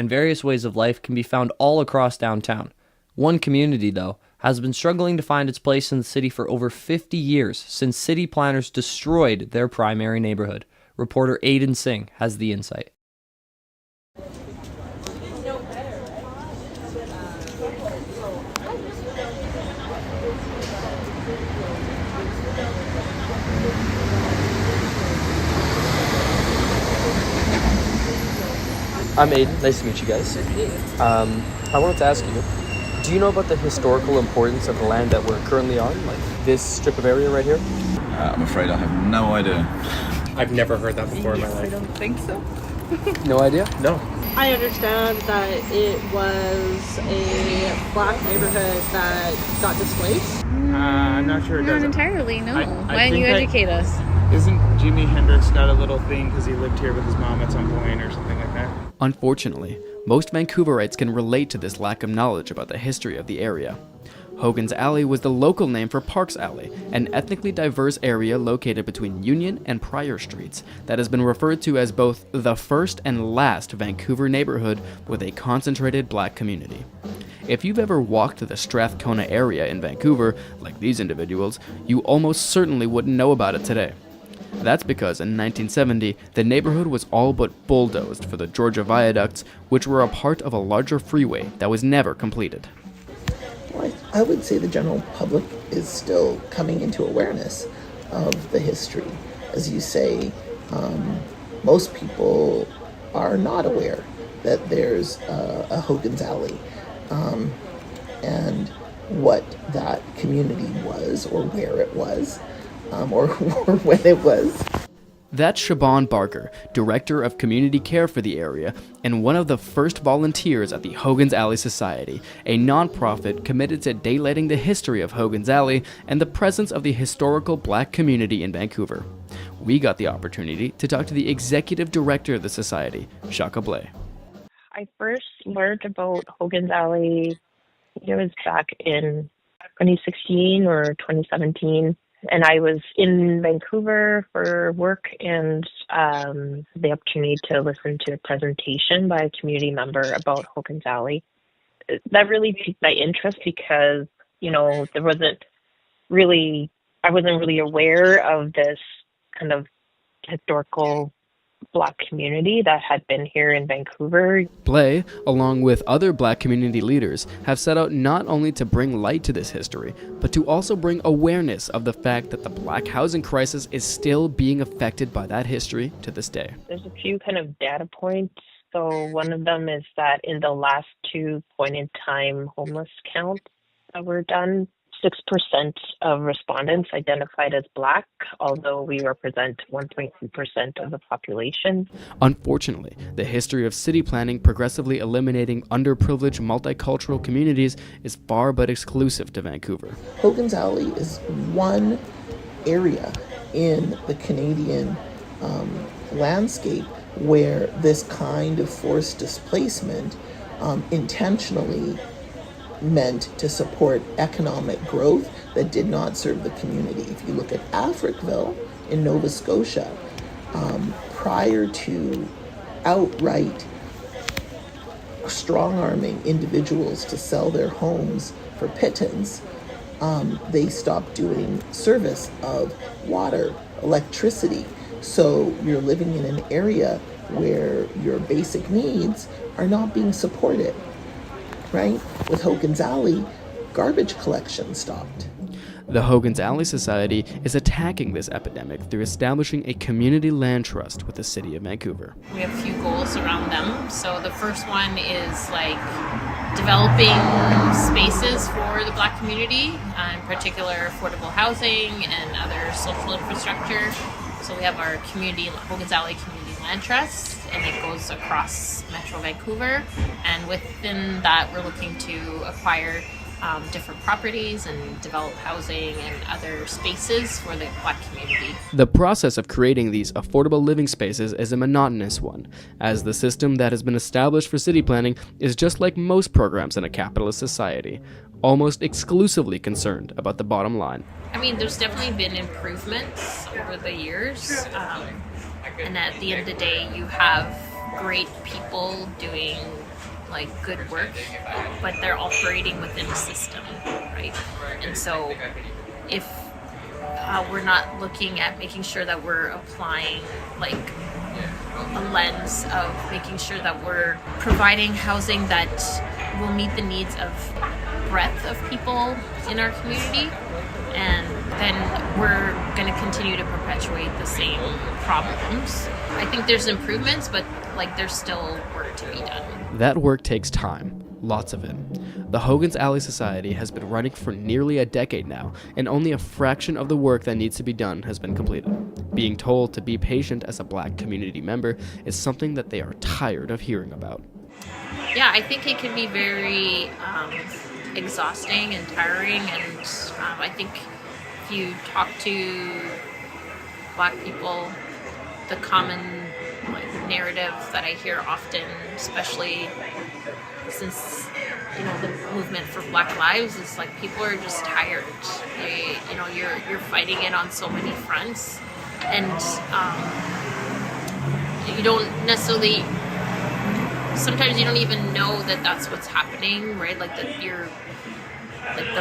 and various ways of life can be found all across downtown. One community, though, has been struggling to find its place in the city for over 50 years since city planners destroyed their primary neighborhood. Reporter Aiden Singh has the insight. I'm Aiden. Nice to meet you guys. I wanted to ask you, do you know about the historical importance of the land that we're currently on, like this strip of area right here? I'm afraid I have no idea. I've never heard that before in my life. I don't think so. No idea? No. I understand that it was a black neighborhood that got displaced. I'm not sure it Not does. entirely, no. I Why don't think you that- educate us? Isn't Jimi Hendrix got a little thing because he lived here with his mom at some point or something like that? Unfortunately, most Vancouverites can relate to this lack of knowledge about the history of the area. Hogan's Alley was the local name for Parks Alley, an ethnically diverse area located between Union and Pryor Streets that has been referred to as both the first and last Vancouver neighborhood with a concentrated black community. If you've ever walked the Strathcona area in Vancouver, like these individuals, you almost certainly wouldn't know about it today. That's because in 1970, the neighborhood was all but bulldozed for the Georgia viaducts, which were a part of a larger freeway that was never completed. Well, I would say the general public is still coming into awareness of the history. As you say, most people are not aware that there's a Hogan's Alley and what that community was or where it was. Or when it was. That's Siobhan Barker, Director of Community Care for the area, and one of the first volunteers at the Hogan's Alley Society, a nonprofit committed to daylighting the history of Hogan's Alley and the presence of the historical black community in Vancouver. We got the opportunity to talk to the Executive Director of the Society, Shaka Blay. I first learned about Hogan's Alley, it was back in 2016 or 2017. And I was in Vancouver for work and the opportunity to listen to a presentation by a community member about Hogan's Alley. That really piqued my interest because, I wasn't really aware of this kind of historical black community that had been here in Vancouver. Blay, along with other black community leaders, have set out not only to bring light to this history, but to also bring awareness of the fact that the black housing crisis is still being affected by that history to this day. There's a few kind of data points. So one of them is that in the last 2 point-in-time homeless counts that were done, 6% of respondents identified as black, although we represent 1.2% of the population. Unfortunately, the history of city planning progressively eliminating underprivileged multicultural communities is far but exclusive to Vancouver. Hogan's Alley is one area in the Canadian landscape where this kind of forced displacement intentionally meant to support economic growth that did not serve the community. If you look at Africville in Nova Scotia, prior to outright strong-arming individuals to sell their homes for pittance, they stopped doing service of water, electricity. So you're living in an area where your basic needs are not being supported. Right? With Hogan's Alley, garbage collection stopped. The Hogan's Alley Society is attacking this epidemic through establishing a community land trust with the City of Vancouver. We have a few goals around them. So the first one is developing spaces for the black community, in particular affordable housing and other social infrastructure. So we have our Hogan's Alley Community Land Trust, and it goes across Metro Vancouver. And within that, we're looking to acquire different properties and develop housing and other spaces for the black community. The process of creating these affordable living spaces is a monotonous one, as the system that has been established for city planning is just like most programs in a capitalist society, almost exclusively concerned about the bottom line. There's definitely been improvements over the years, and at the end of the day, you have great people doing like good work, but they're operating within a system, right? And so if we're not looking at making sure that we're applying like a lens of making sure that we're providing housing that will meet the needs of breadth of people in our community, and then we're going to continue to perpetuate the same problems. I think there's improvements, but like there's still work to be done. That work takes time, lots of it. The Hogan's Alley Society has been running for nearly a decade now, and only a fraction of the work that needs to be done has been completed. Being told to be patient as a Black community member is something that they are tired of hearing about. Yeah, I think it can be very exhausting and tiring, and I think if you talk to Black people, the common narrative that I hear often, especially since the movement for Black Lives, is like people are just tired. You're fighting it on so many fronts, and you don't necessarily. Sometimes you don't even know that that's what's happening, right? Like the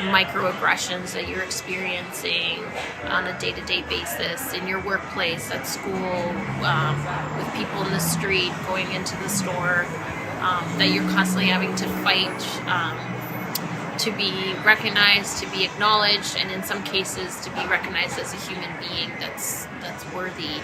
microaggressions that you're experiencing on a day-to-day basis in your workplace, at school, with people in the street, going into the store, that you're constantly having to fight to be recognized, to be acknowledged, and in some cases to be recognized as a human being that's worthy.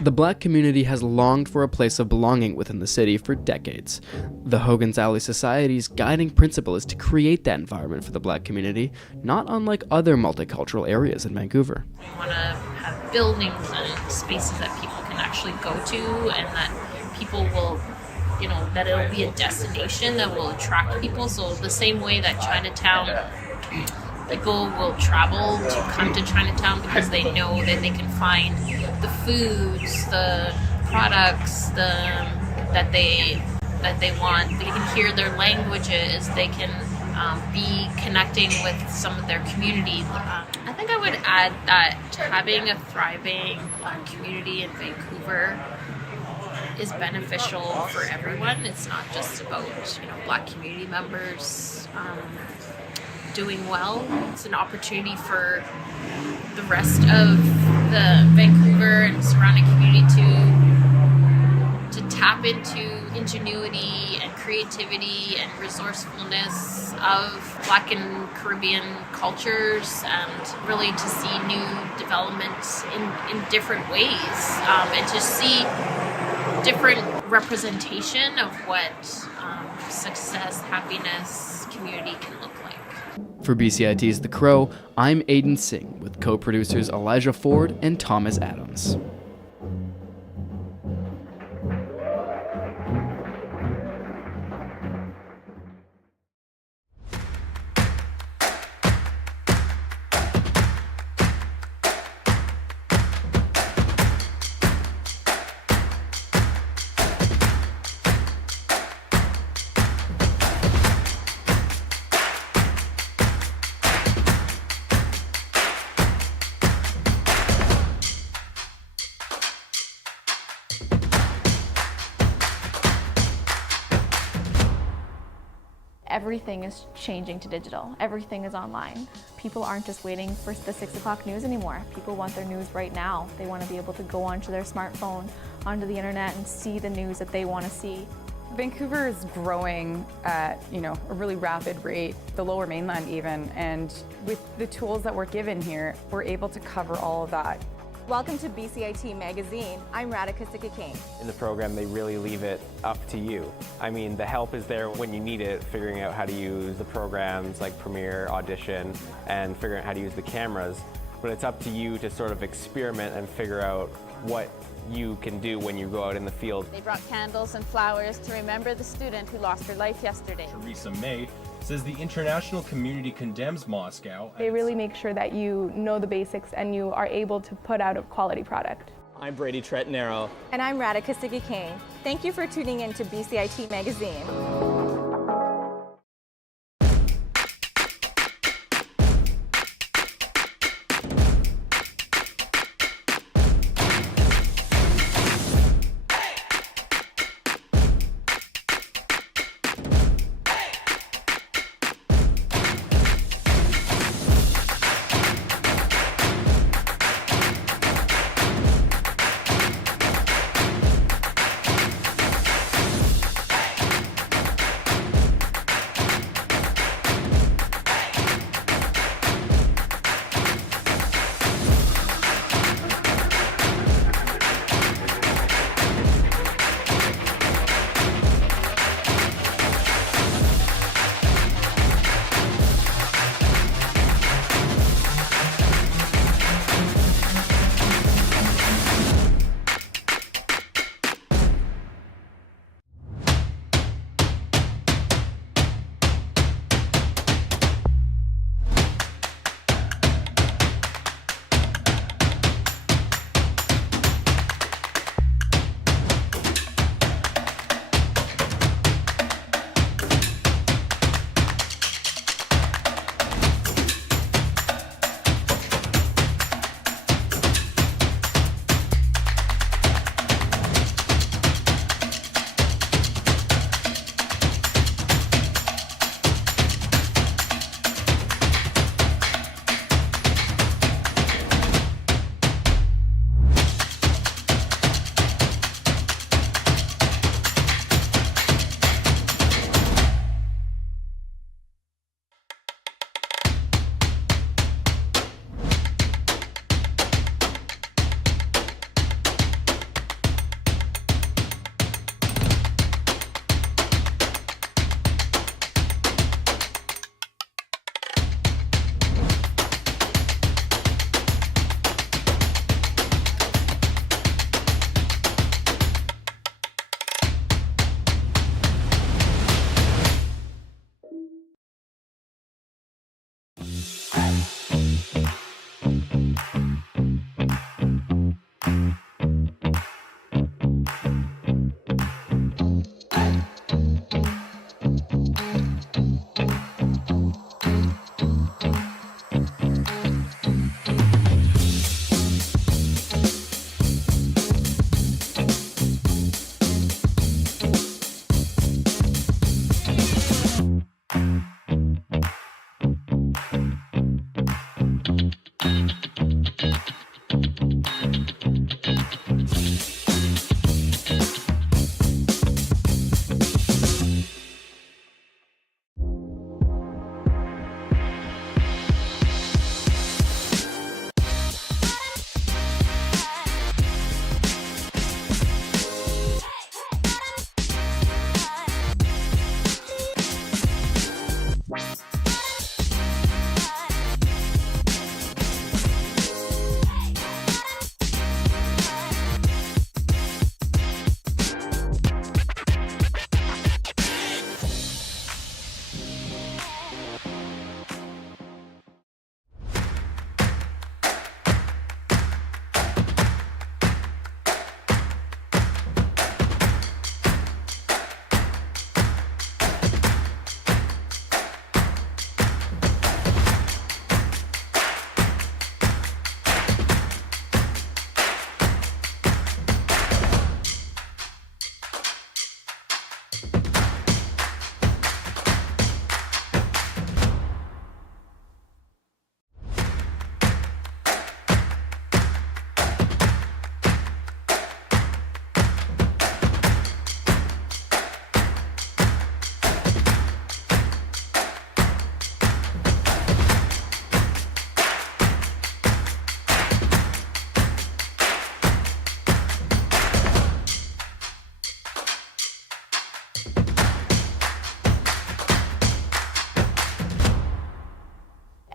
The Black community has longed for a place of belonging within the city for decades. The Hogan's Alley Society's guiding principle is to create that environment for the Black community, not unlike other multicultural areas in Vancouver. We want to have buildings and spaces that people can actually go to, and that people will, that it'll be a destination that will attract people. So the same way that Chinatown, people will travel to come to Chinatown because they know that they can find the foods, the products, that they want. They can hear their languages. They can be connecting with some of their community. I think I would add that having a thriving community in Vancouver is beneficial for everyone. It's not just about Black community members doing well. It's an opportunity for the rest of the Vancouver and surrounding community to tap into ingenuity and creativity and resourcefulness of Black and Caribbean cultures, and really to see new developments in different ways, and to see different representation of what success, happiness, community can look like. For BCIT's The Crow, I'm Aiden Singh with co-producers Elijah Ford and Thomas Adams. Everything is changing to digital. Everything is online. People aren't just waiting for the 6 o'clock news anymore. People want their news right now. They want to be able to go onto their smartphone, onto the internet, and see the news that they want to see. Vancouver is growing at a really rapid rate, the Lower Mainland even, and with the tools that we're given here, we're able to cover all of that. Welcome to BCIT Magazine. I'm Radhika Sikakane. In the program, they really leave it up to you. I mean, the help is there when you need it, figuring out how to use the programs like Premiere, Audition, and figuring out how to use the cameras. But it's up to you to sort of experiment and figure out what you can do when you go out in the field. They brought candles and flowers to remember the student who lost her life yesterday. Theresa May says the international community condemns Moscow. They really make sure that you know the basics and you are able to put out a quality product. I'm Brady Tretnero. And I'm Radhika Sikakane. Thank you for tuning in to BCIT Magazine.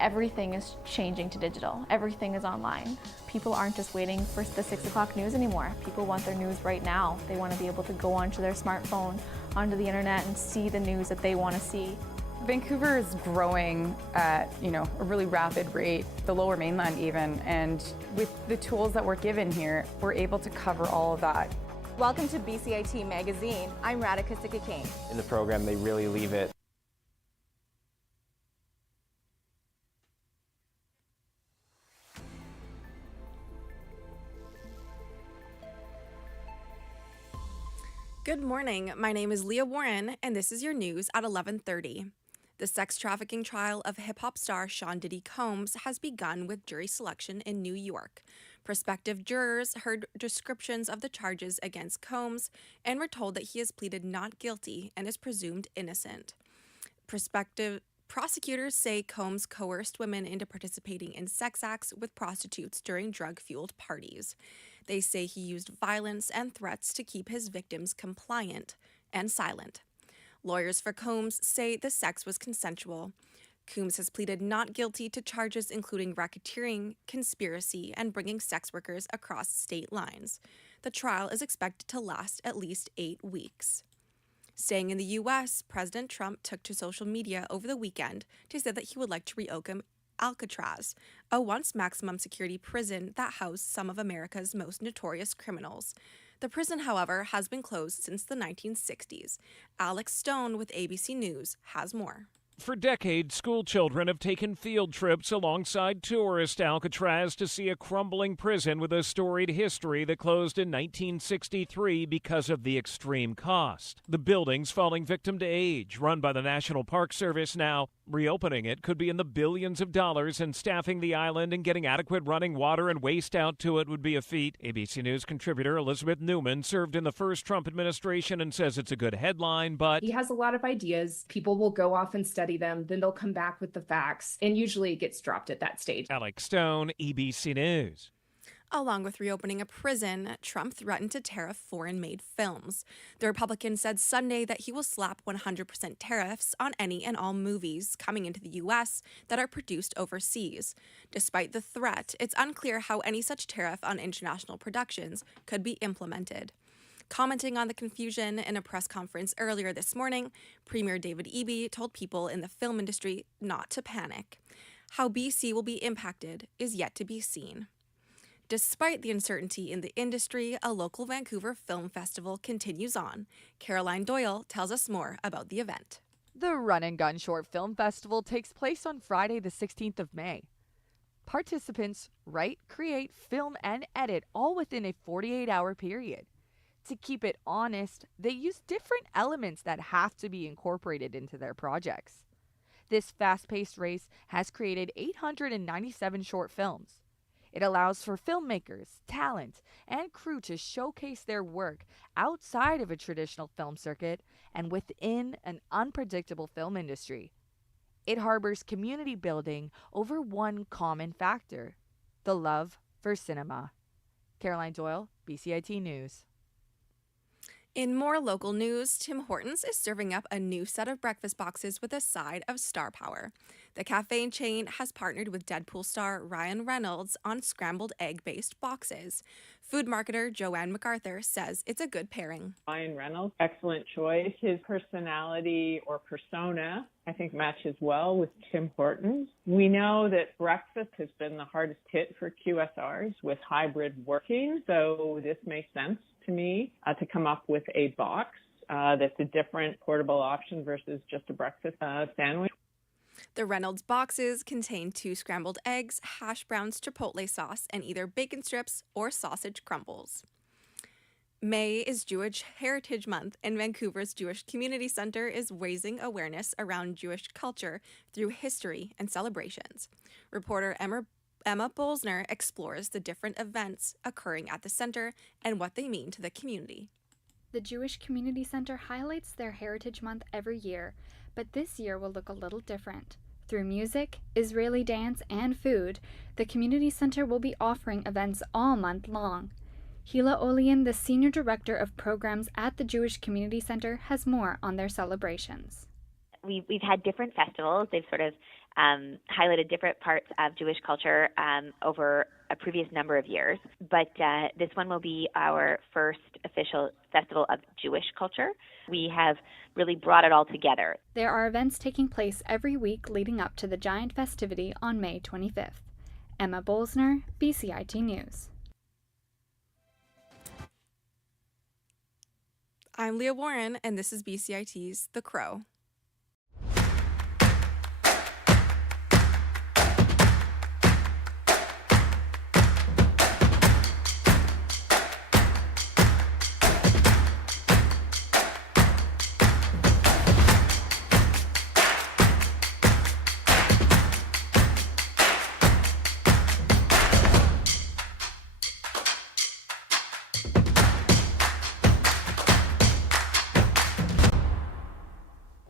Everything is changing to digital. Everything is online. People aren't just waiting for the 6 o'clock news anymore. People want their news right now. They want to be able to go onto their smartphone, onto the internet, and see the news that they want to see. Vancouver is growing at, a really rapid rate, the Lower Mainland even, and with the tools that we're given here, we're able to cover all of that. Welcome to BCIT Magazine. I'm Radhika Sikakane. In the program, they really leave it. Good morning. My name is Leah Warren, and this is your news at 11:30. The sex trafficking trial of hip-hop star Sean Diddy Combs has begun with jury selection in New York. Prospective jurors heard descriptions of the charges against Combs and were told that he has pleaded not guilty and is presumed innocent. Prospective prosecutors say Combs coerced women into participating in sex acts with prostitutes during drug-fueled parties. They say he used violence and threats to keep his victims compliant and silent. Lawyers for Combs say the sex was consensual. Combs has pleaded not guilty to charges including racketeering, conspiracy, and bringing sex workers across state lines. The trial is expected to last at least 8 weeks. Staying in the U.S., President Trump took to social media over the weekend to say that he would like to reopen Alcatraz, a once maximum security prison that housed some of America's most notorious criminals. The prison, however, has been closed since the 1960s. Alex Stone with ABC News has more. For decades, school children have taken field trips alongside tourist Alcatraz to see a crumbling prison with a storied history that closed in 1963 because of the extreme cost. The building's falling victim to age, run by the National Park Service now. Reopening it could be in the billions of dollars, and staffing the island and getting adequate running water and waste out to it would be a feat. ABC News contributor Elizabeth Newman served in the first Trump administration and says it's a good headline, but he has a lot of ideas. People will go off and study them, then they'll come back with the facts, and usually it gets dropped at that stage. Alex Stone, ABC News. Along with reopening a prison, Trump threatened to tariff foreign-made films. The Republican said Sunday that he will slap 100% tariffs on any and all movies coming into the U.S. that are produced overseas. Despite the threat, it's unclear how any such tariff on international productions could be implemented. Commenting on the confusion in a press conference earlier this morning, Premier David Eby told people in the film industry not to panic. How BC will be impacted is yet to be seen. Despite the uncertainty in the industry, a local Vancouver film festival continues on. Caroline Doyle tells us more about the event. The Run and Gun Short Film Festival takes place on Friday, the 16th of May. Participants write, create, film, and edit all within a 48-hour period. To keep it honest, they use different elements that have to be incorporated into their projects. This fast-paced race has created 897 short films. It allows for filmmakers, talent, and crew to showcase their work outside of a traditional film circuit and within an unpredictable film industry. It harbors community building over one common factor: the love for cinema. Caroline Doyle, BCIT News. In more local news, Tim Hortons is serving up a new set of breakfast boxes with a side of star power. The cafe chain has partnered with Deadpool star Ryan Reynolds on scrambled egg-based boxes. Food marketer Joanne MacArthur says it's a good pairing. Ryan Reynolds, excellent choice. His personality or persona, I think, matches well with Tim Hortons. We know that breakfast has been the hardest hit for QSRs with hybrid working, so this makes sense to me to come up with a box that's a different portable option versus just a breakfast sandwich. The Reynolds boxes contain 2 scrambled eggs, hash browns, chipotle sauce, and either bacon strips or sausage crumbles. May is Jewish Heritage Month, and Vancouver's Jewish Community Center is raising awareness around Jewish culture through history and celebrations. Reporter Emma Bolsner explores the different events occurring at the center and what they mean to the community. The Jewish Community Center highlights their Heritage Month every year, but this year will look a little different. Through music, Israeli dance, and food, the Community Center will be offering events all month long. Hila Olian, the Senior Director of Programs at the Jewish Community Center, has more on their celebrations. we've had different festivals. They've sort of highlighted different parts of Jewish culture over a previous number of years. But this one will be our first official festival of Jewish culture. We have really brought it all together. There are events taking place every week leading up to the giant festivity on May 25th. Emma Bolsner, BCIT News. I'm Leah Warren, and this is BCIT's The Crow.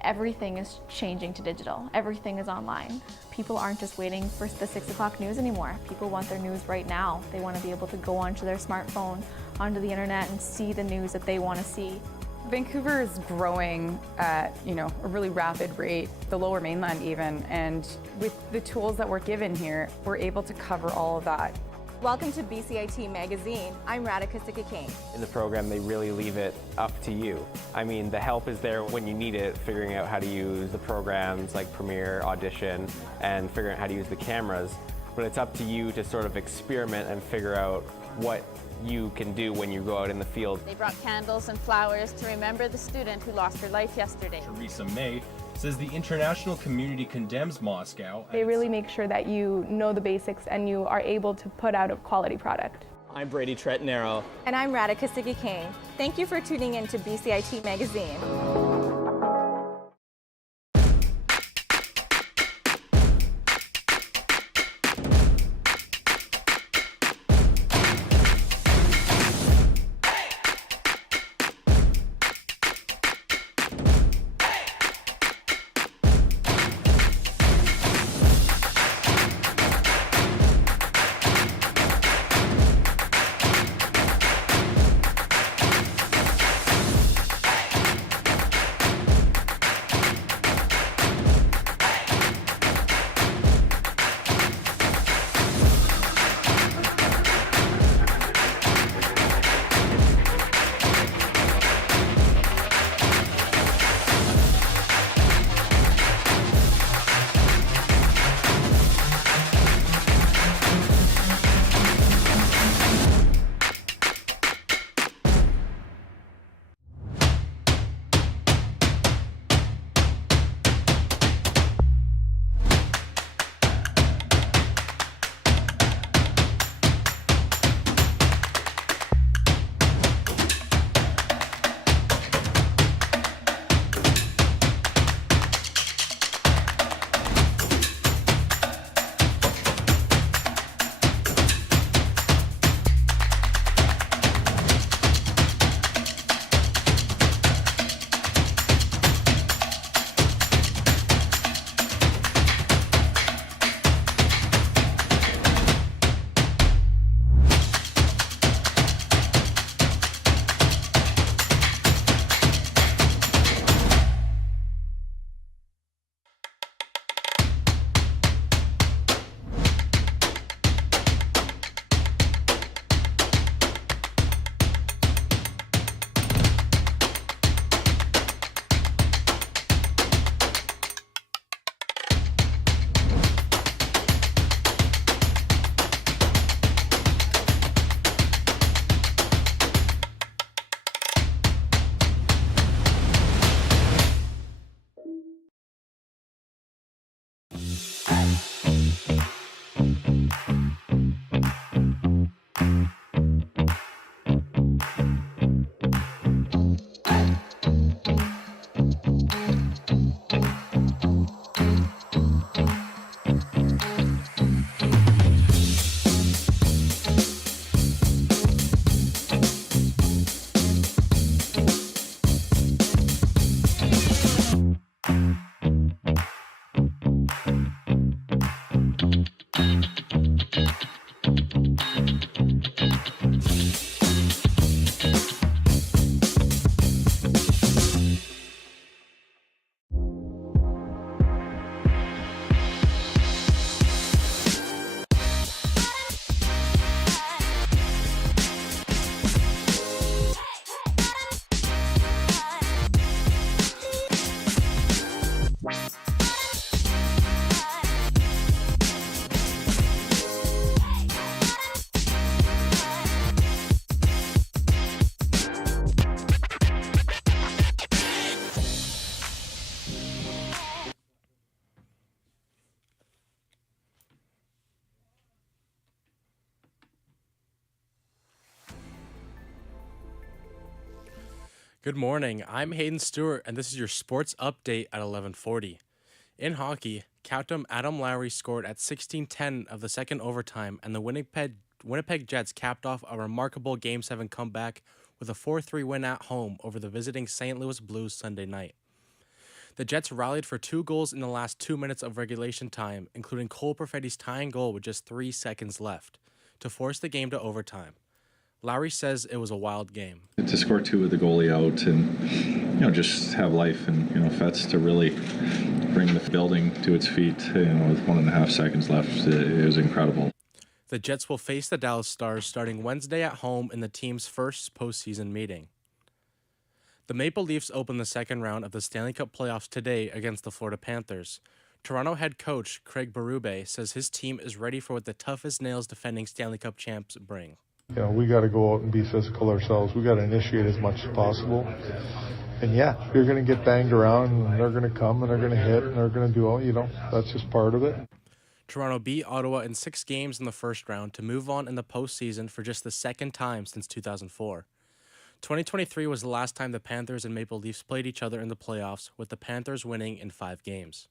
Everything is changing to digital. Everything is online. People aren't just waiting for the 6 o'clock news anymore. People want their news right now. They want to be able to go onto their smartphone, onto the internet, and see the news that they want to see. Vancouver is growing at, a really rapid rate, the Lower Mainland even, and with the tools that we're given here, we're able to cover all of that. Welcome to BCIT Magazine. I'm Radhika Sikakane. In the program, they really leave it up to you. I mean, the help is there when you need it, figuring out how to use the programs like Premiere, Audition, and figuring out how to use the cameras. But it's up to you to sort of experiment and figure out what you can do when you go out in the field. They brought candles and flowers to remember the student who lost her life yesterday. Teresa May says the international community condemns Moscow. They really make sure that you know the basics and you are able to put out a quality product. I'm Brady Tretnero. And I'm Radhika Sikakane. Thank you for tuning in to BCIT Magazine. Good morning. I'm Hayden Stewart, and this is your sports update at 11:40. In hockey, captain Adam Lowry scored at 16:10 of the second overtime, and the Winnipeg Jets capped off a remarkable Game 7 comeback with a 4-3 win at home over the visiting St. Louis Blues Sunday night. The Jets rallied for 2 goals in the last 2 minutes of regulation time, including Cole Perfetti's tying goal with just 3 seconds left, to force the game to overtime. Lowry says it was a wild game. To score 2 with the goalie out and, just have life and, Fets to really bring the building to its feet, with 1.5 seconds left, it was incredible. The Jets will face the Dallas Stars starting Wednesday at home in the team's first postseason meeting. The Maple Leafs open the second round of the Stanley Cup playoffs today against the Florida Panthers. Toronto head coach Craig Berube says his team is ready for what the toughest nails defending Stanley Cup champs bring. We got to go out and be physical ourselves. We got to initiate as much as possible. And you're going to get banged around, and they're going to come, and they're going to hit, and they're going to do all, that's just part of it. Toronto beat Ottawa in 6 games in the first round to move on in the postseason for just the second time since 2004. 2023 was the last time the Panthers and Maple Leafs played each other in the playoffs, with the Panthers winning in 5 games.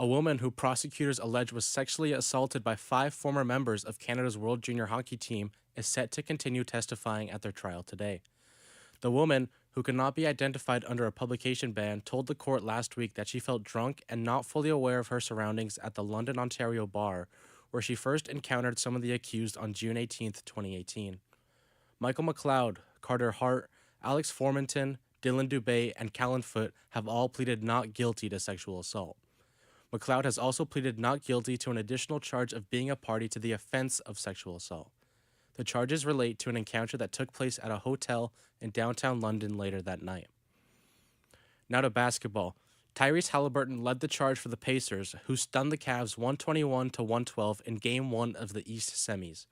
A woman who prosecutors allege was sexually assaulted by 5 former members of Canada's World Junior Hockey team is set to continue testifying at their trial today. The woman, who could not be identified under a publication ban, told the court last week that she felt drunk and not fully aware of her surroundings at the London, Ontario bar, where she first encountered some of the accused on June 18, 2018. Michael McLeod, Carter Hart, Alex Formanton, Dylan Dubé, and Callan Foote have all pleaded not guilty to sexual assault. McLeod has also pleaded not guilty to an additional charge of being a party to the offense of sexual assault. The charges relate to an encounter that took place at a hotel in downtown London later that night. Now to basketball. Tyrese Halliburton led the charge for the Pacers, who stunned the Cavs 121-112 in Game 1 of the East semis.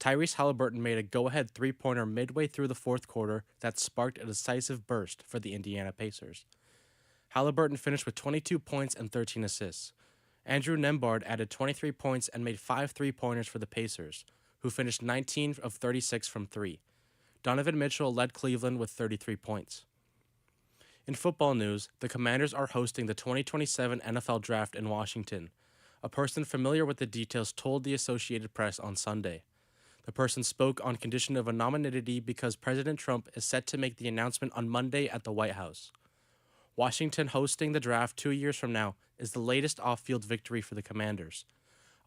Tyrese Halliburton made a go-ahead three-pointer midway through the fourth quarter that sparked a decisive burst for the Indiana Pacers. Halliburton finished with 22 points and 13 assists. Andrew Nembhard added 23 points and made 5 three-pointers for the Pacers, who finished 19 of 36 from 3. Donovan Mitchell led Cleveland with 33 points. In football news, the Commanders are hosting the 2027 NFL Draft in Washington. A person familiar with the details told the Associated Press on Sunday. The person spoke on condition of anonymity because President Trump is set to make the announcement on Monday at the White House. Washington hosting the draft 2 years from now is the latest off-field victory for the Commanders,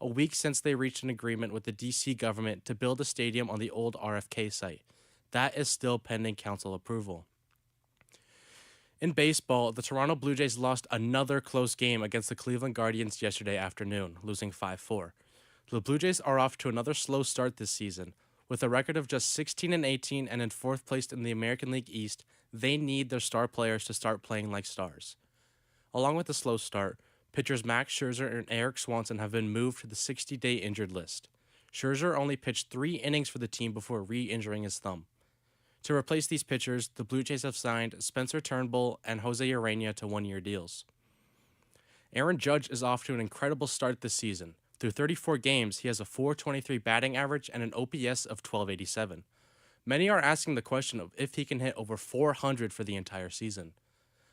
a week since they reached an agreement with the D.C. government to build a stadium on the old RFK site. That is still pending council approval. In baseball, the Toronto Blue Jays lost another close game against the Cleveland Guardians yesterday afternoon, losing 5-4. The Blue Jays are off to another slow start this season. With a record of just 16-18 and in 4th place in the American League East, they need their star players to start playing like stars. Along with the slow start, pitchers Max Scherzer and Eric Swanson have been moved to the 60-day injured list. Scherzer only pitched 3 innings for the team before re-injuring his thumb. To replace these pitchers, the Blue Jays have signed Spencer Turnbull and Jose Urena to 1-year deals. Aaron Judge is off to an incredible start this season. Through 34 games, he has a .423 batting average and an OPS of .1287. Many are asking the question of if he can hit over 400 for the entire season.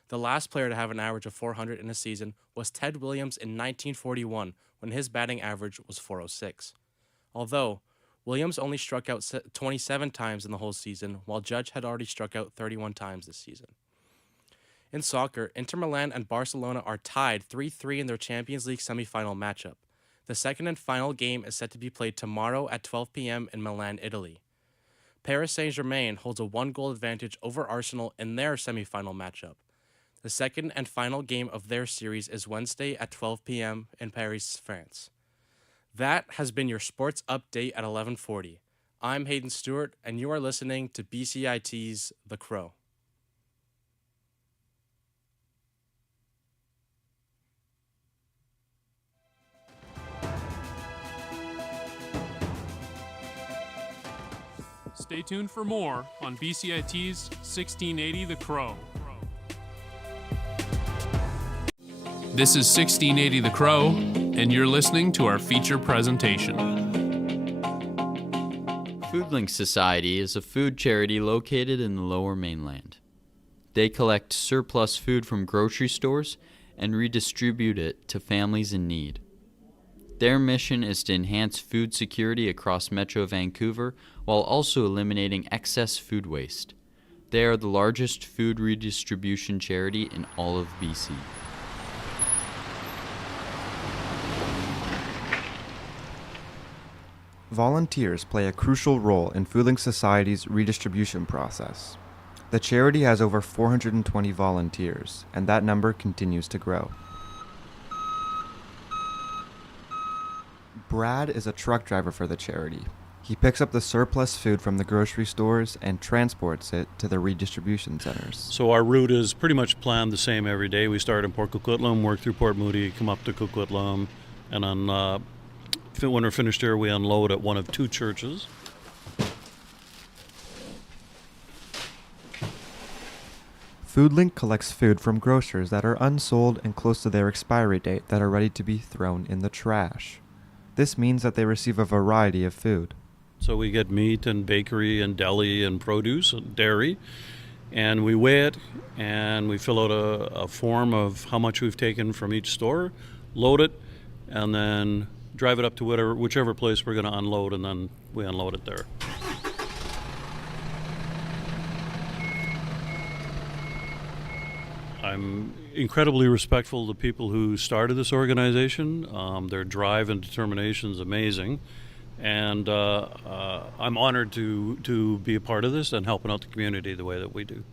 The last player to have an average of 400 in a season was Ted Williams in 1941, when his batting average was .406. Although, Williams only struck out 27 times in the whole season, while Judge had already struck out 31 times this season. In soccer, Inter Milan and Barcelona are tied 3-3 in their Champions League semifinal matchup. The second and final game is set to be played tomorrow at 12 p.m. in Milan, Italy. Paris Saint-Germain holds a 1-goal advantage over Arsenal in their semifinal matchup. The second and final game of their series is Wednesday at 12 p.m. in Paris, France. That has been your sports update at 11:40. I'm Hayden Stewart, and you are listening to BCIT's The Crow. Stay tuned for more on BCIT's 1680 The Crow. This is 1680 The Crow, and you're listening to our feature presentation. FoodLink Society is a food charity located in the Lower Mainland. They collect surplus food from grocery stores and redistribute it to families in need. Their mission is to enhance food security across Metro Vancouver while also eliminating excess food waste. They are the largest food redistribution charity in all of BC. Volunteers play a crucial role in FoodLink Society's redistribution process. The charity has over 420 volunteers, and that number continues to grow. Brad is a truck driver for the charity. He picks up the surplus food from the grocery stores and transports it to the redistribution centers. So our route is pretty much planned the same every day. We start in Port Coquitlam, work through Port Moody, come up to Coquitlam, and on when we're finished here, we unload at one of two churches. FoodLink collects food from grocers that are unsold and close to their expiry date that are ready to be thrown in the trash. This means that they receive a variety of food. So we get meat and bakery and deli and produce and dairy, and we weigh it and we fill out a form of how much we've taken from each store, load it, and then drive it up to whichever place we're going to unload, and then we unload it there. I'm incredibly respectful of the people who started this organization. Their drive and determination is amazing, and I'm honored to be a part of this and helping out the community the way that we do.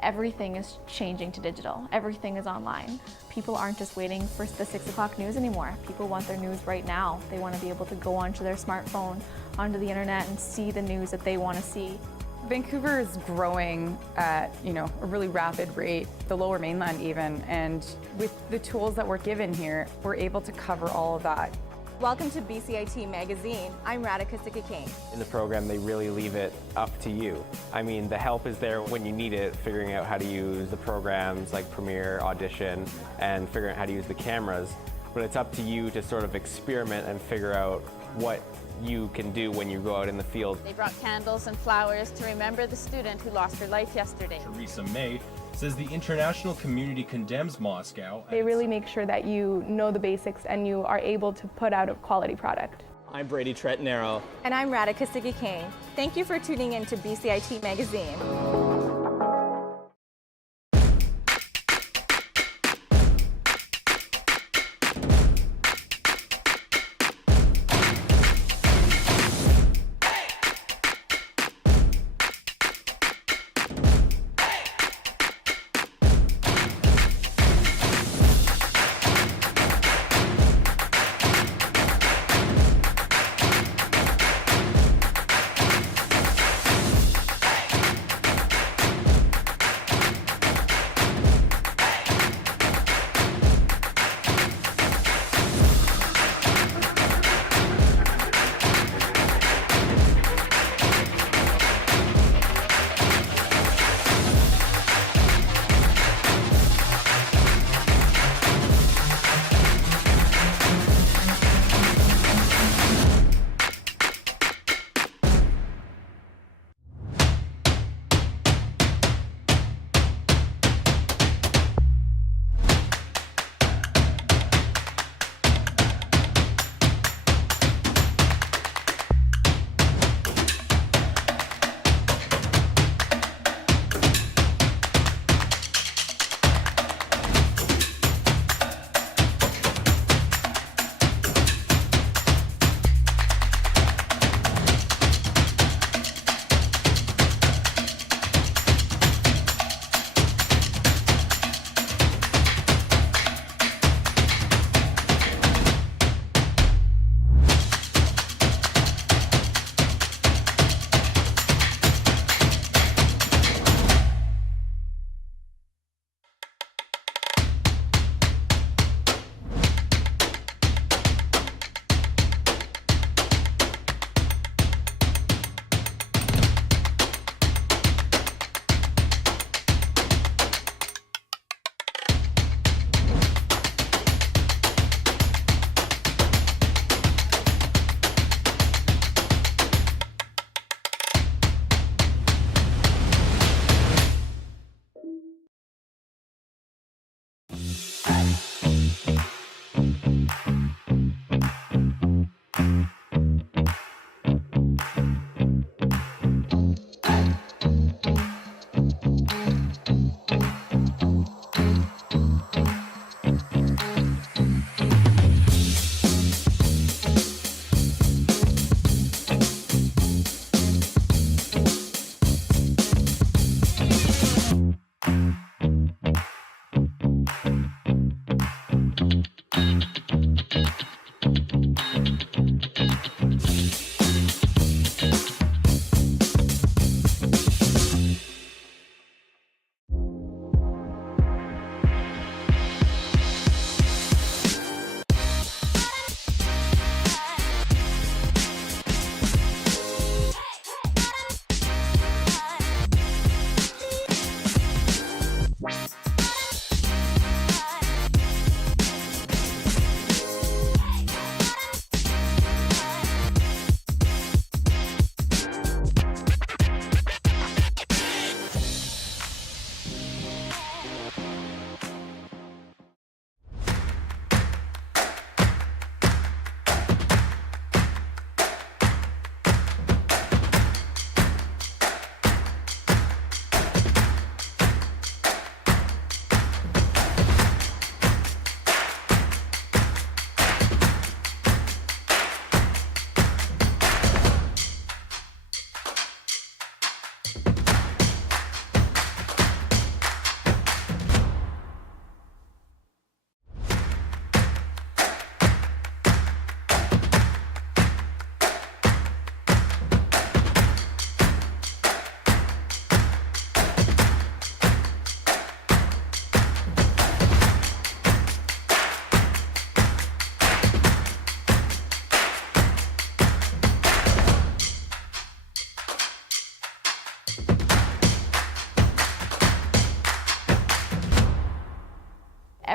Everything is changing to digital. Everything is online. People aren't just waiting for the 6 o'clock news anymore. People want their news right now. They want to be able to go onto their smartphone, onto the internet, and see the news that they want to see. Vancouver is growing at a really rapid rate, the Lower Mainland even, and with the tools that we're given here, we're able to cover all of that. Welcome to BCIT Magazine. I'm Radhika Sikki-King. In the program, they really leave it up to you. I mean, the help is there when you need it, figuring out how to use the programs like Premiere, Audition, and figuring out how to use the cameras. But it's up to you to sort of experiment and figure out what you can do when you go out in the field. They brought candles and flowers to remember the student who lost her life yesterday. Theresa May says the international community condemns Moscow. They really make sure that you know the basics and you are able to put out a quality product. I'm Brady Tretnero. And I'm Radhika Sikki-King. Thank you for tuning in to BCIT Magazine.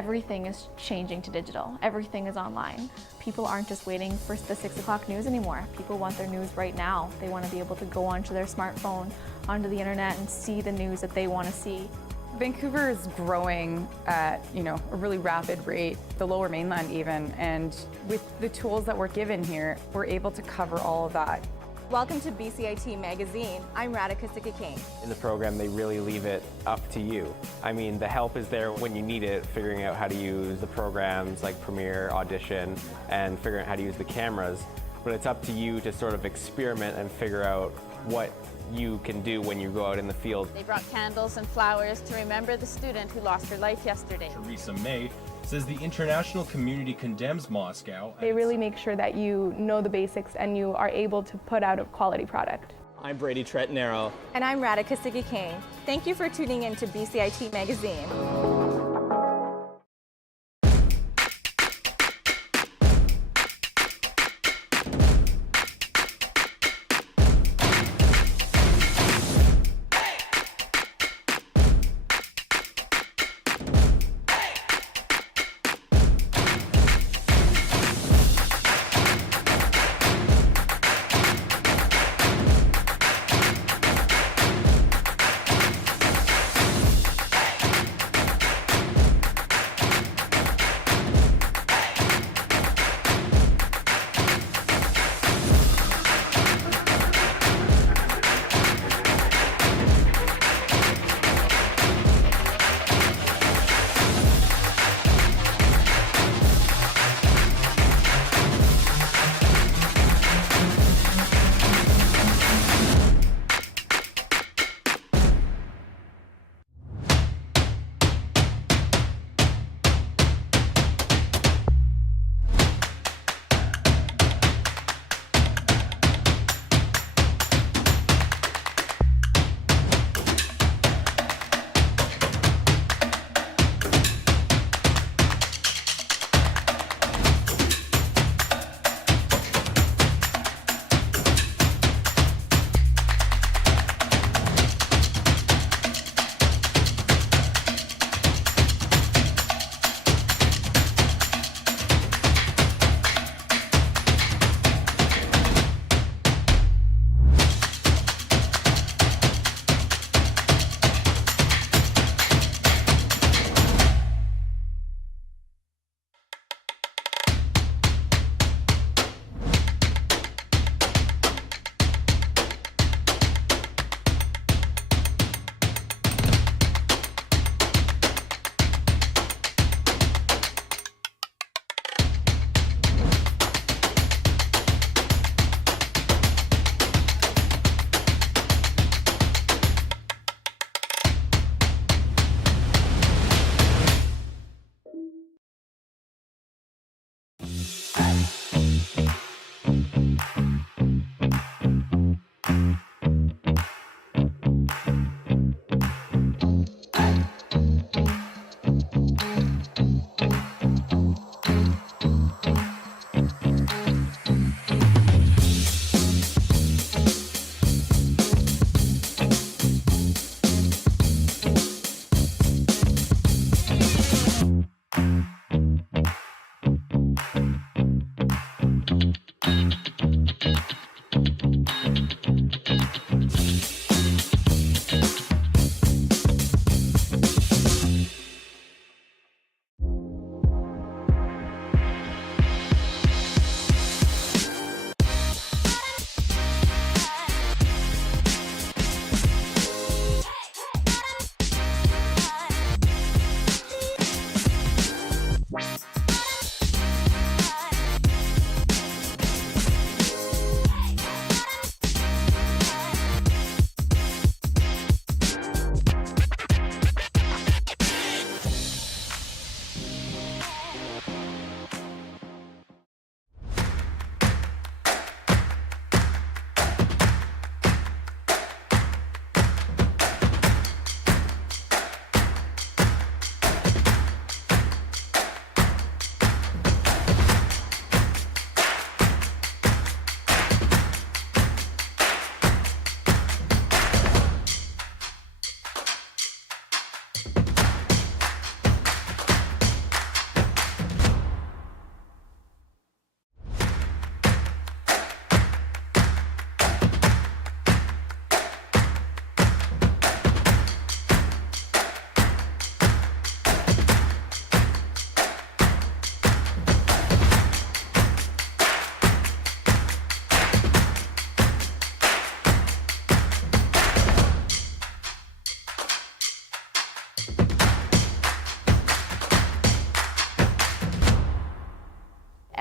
everything is changing to digital. Everything is online. People aren't just waiting for the 6 o'clock news anymore. People want their news right now. They want to be able to go onto their smartphone, onto the internet, and see the news that they want to see. Vancouver is growing at, a really rapid rate, the Lower Mainland even, and with the tools that we're given here, we're able to cover all of that. Welcome to BCIT Magazine. I'm Radhika Sikakane. In the program, they really leave it up to you. I mean, the help is there when you need it, figuring out how to use the programs like Premiere, Audition, and figuring out how to use the cameras. But it's up to you to sort of experiment and figure out what you can do when you go out in the field. They brought candles and flowers to remember the student who lost her life yesterday. Theresa May says the international community condemns Moscow. They really make sure that you know the basics and you are able to put out a quality product. I'm Brady Tretnero. And I'm Radhika Sikakane. Thank you for tuning in to BCIT Magazine.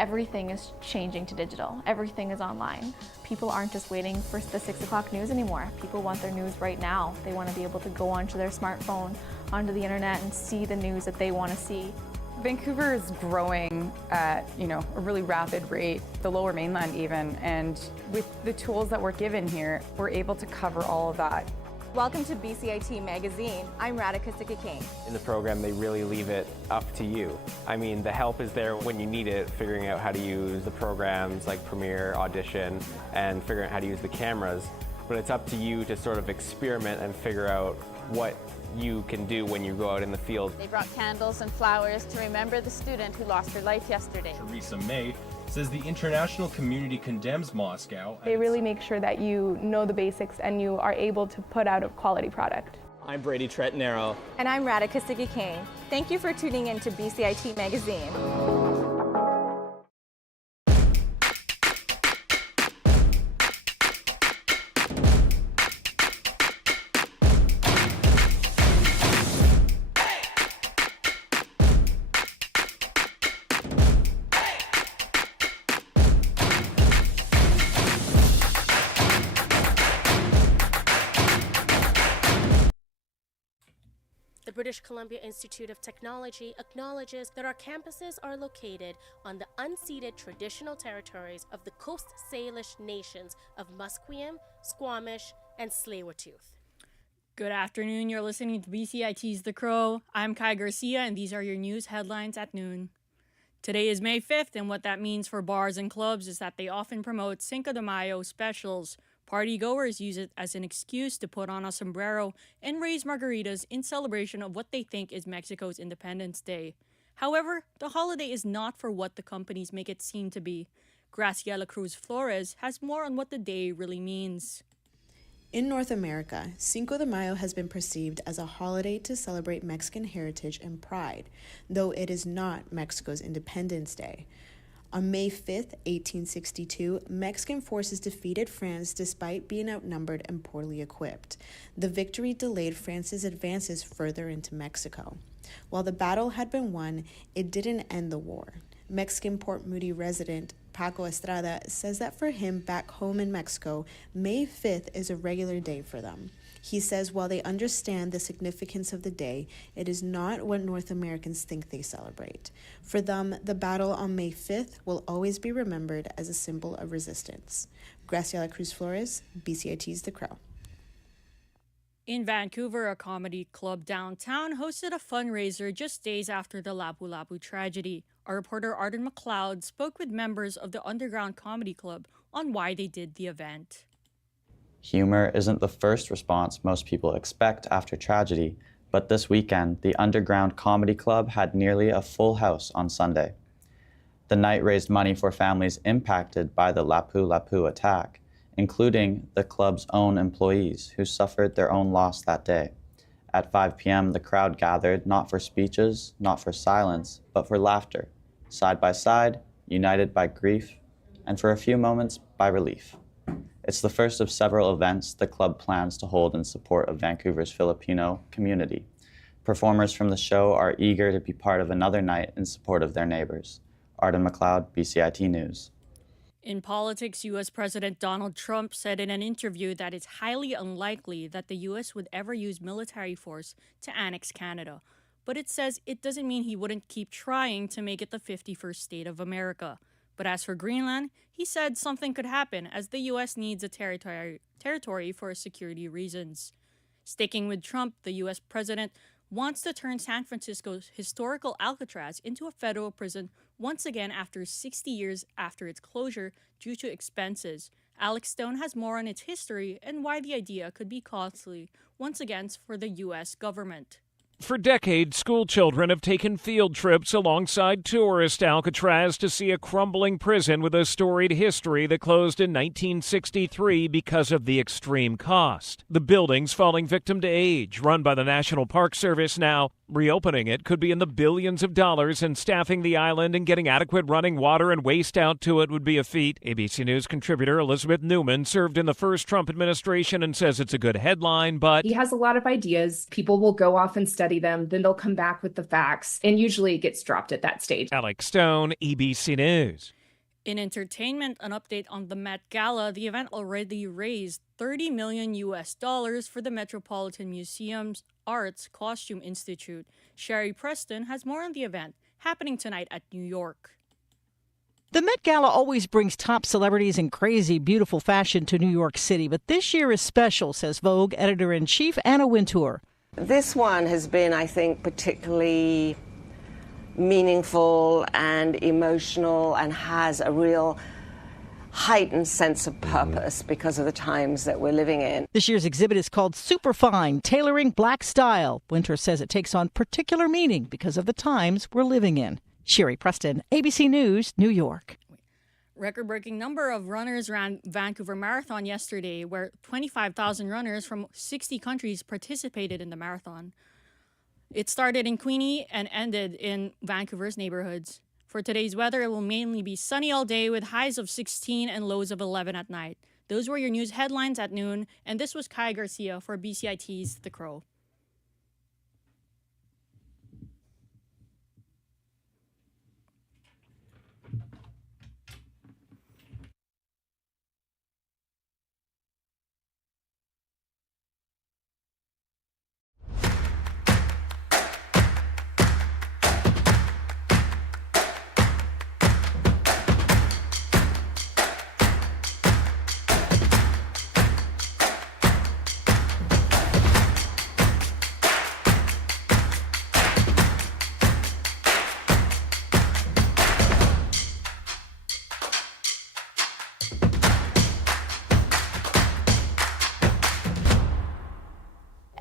everything is changing to digital. Everything is online. People aren't just waiting for the 6 o'clock news anymore. People want their news right now. They want to be able to go onto their smartphone, onto the internet, and see the news that they want to see. Vancouver is growing at, a really rapid rate, the Lower Mainland even, and with the tools that we're given here, we're able to cover all of that. Welcome to BCIT Magazine. I'm Radhika Sikki-King. In the program, they really leave it up to you. I mean, the help is there when you need it, figuring out how to use the programs like Premiere, Audition, and figuring out how to use the cameras. But it's up to you to sort of experiment and figure out what you can do when you go out in the field. They brought candles and flowers to remember the student who lost her life yesterday. Theresa May says the international community condemns Moscow. They really make sure that you know the basics and you are able to put out a quality product. I'm Brady Tretanero. And I'm Radhika Sikki-King. Thank you for tuning in to BCIT Magazine. The British Columbia Institute of Technology acknowledges that our campuses are located on the unceded traditional territories of the Coast Salish nations of Musqueam, Squamish, and Tsleil-Waututh. Good afternoon. You're listening to BCIT's The Crow. I'm Kai Garcia, and these are your news headlines at noon. Today is May 5th, and what that means for bars and clubs is that they often promote Cinco de Mayo specials. Partygoers use it as an excuse to put on a sombrero and raise margaritas in celebration of what they think is Mexico's Independence Day. However, the holiday is not for what the companies make it seem to be. Graciela Cruz Flores has more on what the day really means. In North America, Cinco de Mayo has been perceived as a holiday to celebrate Mexican heritage and pride, though it is not Mexico's Independence Day. On May 5th, 1862, Mexican forces defeated France despite being outnumbered and poorly equipped. The victory delayed France's advances further into Mexico. While the battle had been won, it didn't end the war. Mexican Port Moody resident Paco Estrada says that for him back home in Mexico, May 5th is a regular day for them. He says while they understand the significance of the day, it is not what North Americans think they celebrate. For them, the battle on May 5th will always be remembered as a symbol of resistance. Graciela Cruz Flores, BCIT's The Crow. In Vancouver, a comedy club downtown hosted a fundraiser just days after the Lapu-Lapu tragedy. Our reporter Arden McLeod spoke with members of the Underground Comedy Club on why they did the event. Humor isn't the first response most people expect after tragedy, but this weekend, the Underground Comedy Club had nearly a full house on Sunday. The night raised money for families impacted by the Lapu-Lapu attack, including the club's own employees who suffered their own loss that day. At 5 p.m., the crowd gathered not for speeches, not for silence, but for laughter, side by side, united by grief, and for a few moments by relief. It's the first of several events the club plans to hold in support of Vancouver's Filipino community. Performers from the show are eager to be part of another night in support of their neighbors. Arden McLeod, BCIT News. In politics, U.S. President Donald Trump said in an interview that it's highly unlikely that the U.S. would ever use military force to annex Canada. But it says it doesn't mean he wouldn't keep trying to make it the 51st state of America. But as for Greenland, he said something could happen as the U.S. needs a territory for security reasons. Sticking with Trump, the U.S. president wants to turn San Francisco's historical Alcatraz into a federal prison once again after 60 years after its closure due to expenses. Alex Stone has more on its history and why the idea could be costly once again for the U.S. government. For decades, school children have taken field trips alongside tourist Alcatraz to see a crumbling prison with a storied history that closed in 1963 because of the extreme cost. The building's falling victim to age, run by the National Park Service now, Reopening it could be in the billions of dollars, and staffing the island and getting adequate running water and waste out to it would be a feat. ABC News contributor Elizabeth Newman served in the first Trump administration and says it's a good headline, but he has a lot of ideas. People will go off and study them, then they'll come back with the facts, and usually it gets dropped at that stage. Alex Stone, ABC News. In entertainment, an update on the Met Gala. The event already raised $30 million for the Metropolitan Museum's Arts Costume Institute. Sherry Preston has more on the event, happening tonight at New York. The Met Gala always brings top celebrities in crazy, beautiful fashion to New York City, but this year is special, says Vogue editor-in-chief Anna Wintour. This one has been, I think, particularly meaningful and emotional and has a real heightened sense of purpose because of the times that we're living in. This year's exhibit is called Superfine, Tailoring Black Style. Winter says it takes on particular meaning because of the times we're living in. Sherry Preston, ABC News, New York. Record-breaking number of runners ran Vancouver Marathon yesterday, where 25,000 runners from 60 countries participated in the marathon. It started in Queenie and ended in Vancouver's neighborhoods. For today's weather, it will mainly be sunny all day with highs of 16 and lows of 11 at night. Those were your news headlines at noon, and this was Kai Garcia for BCIT's The Crow.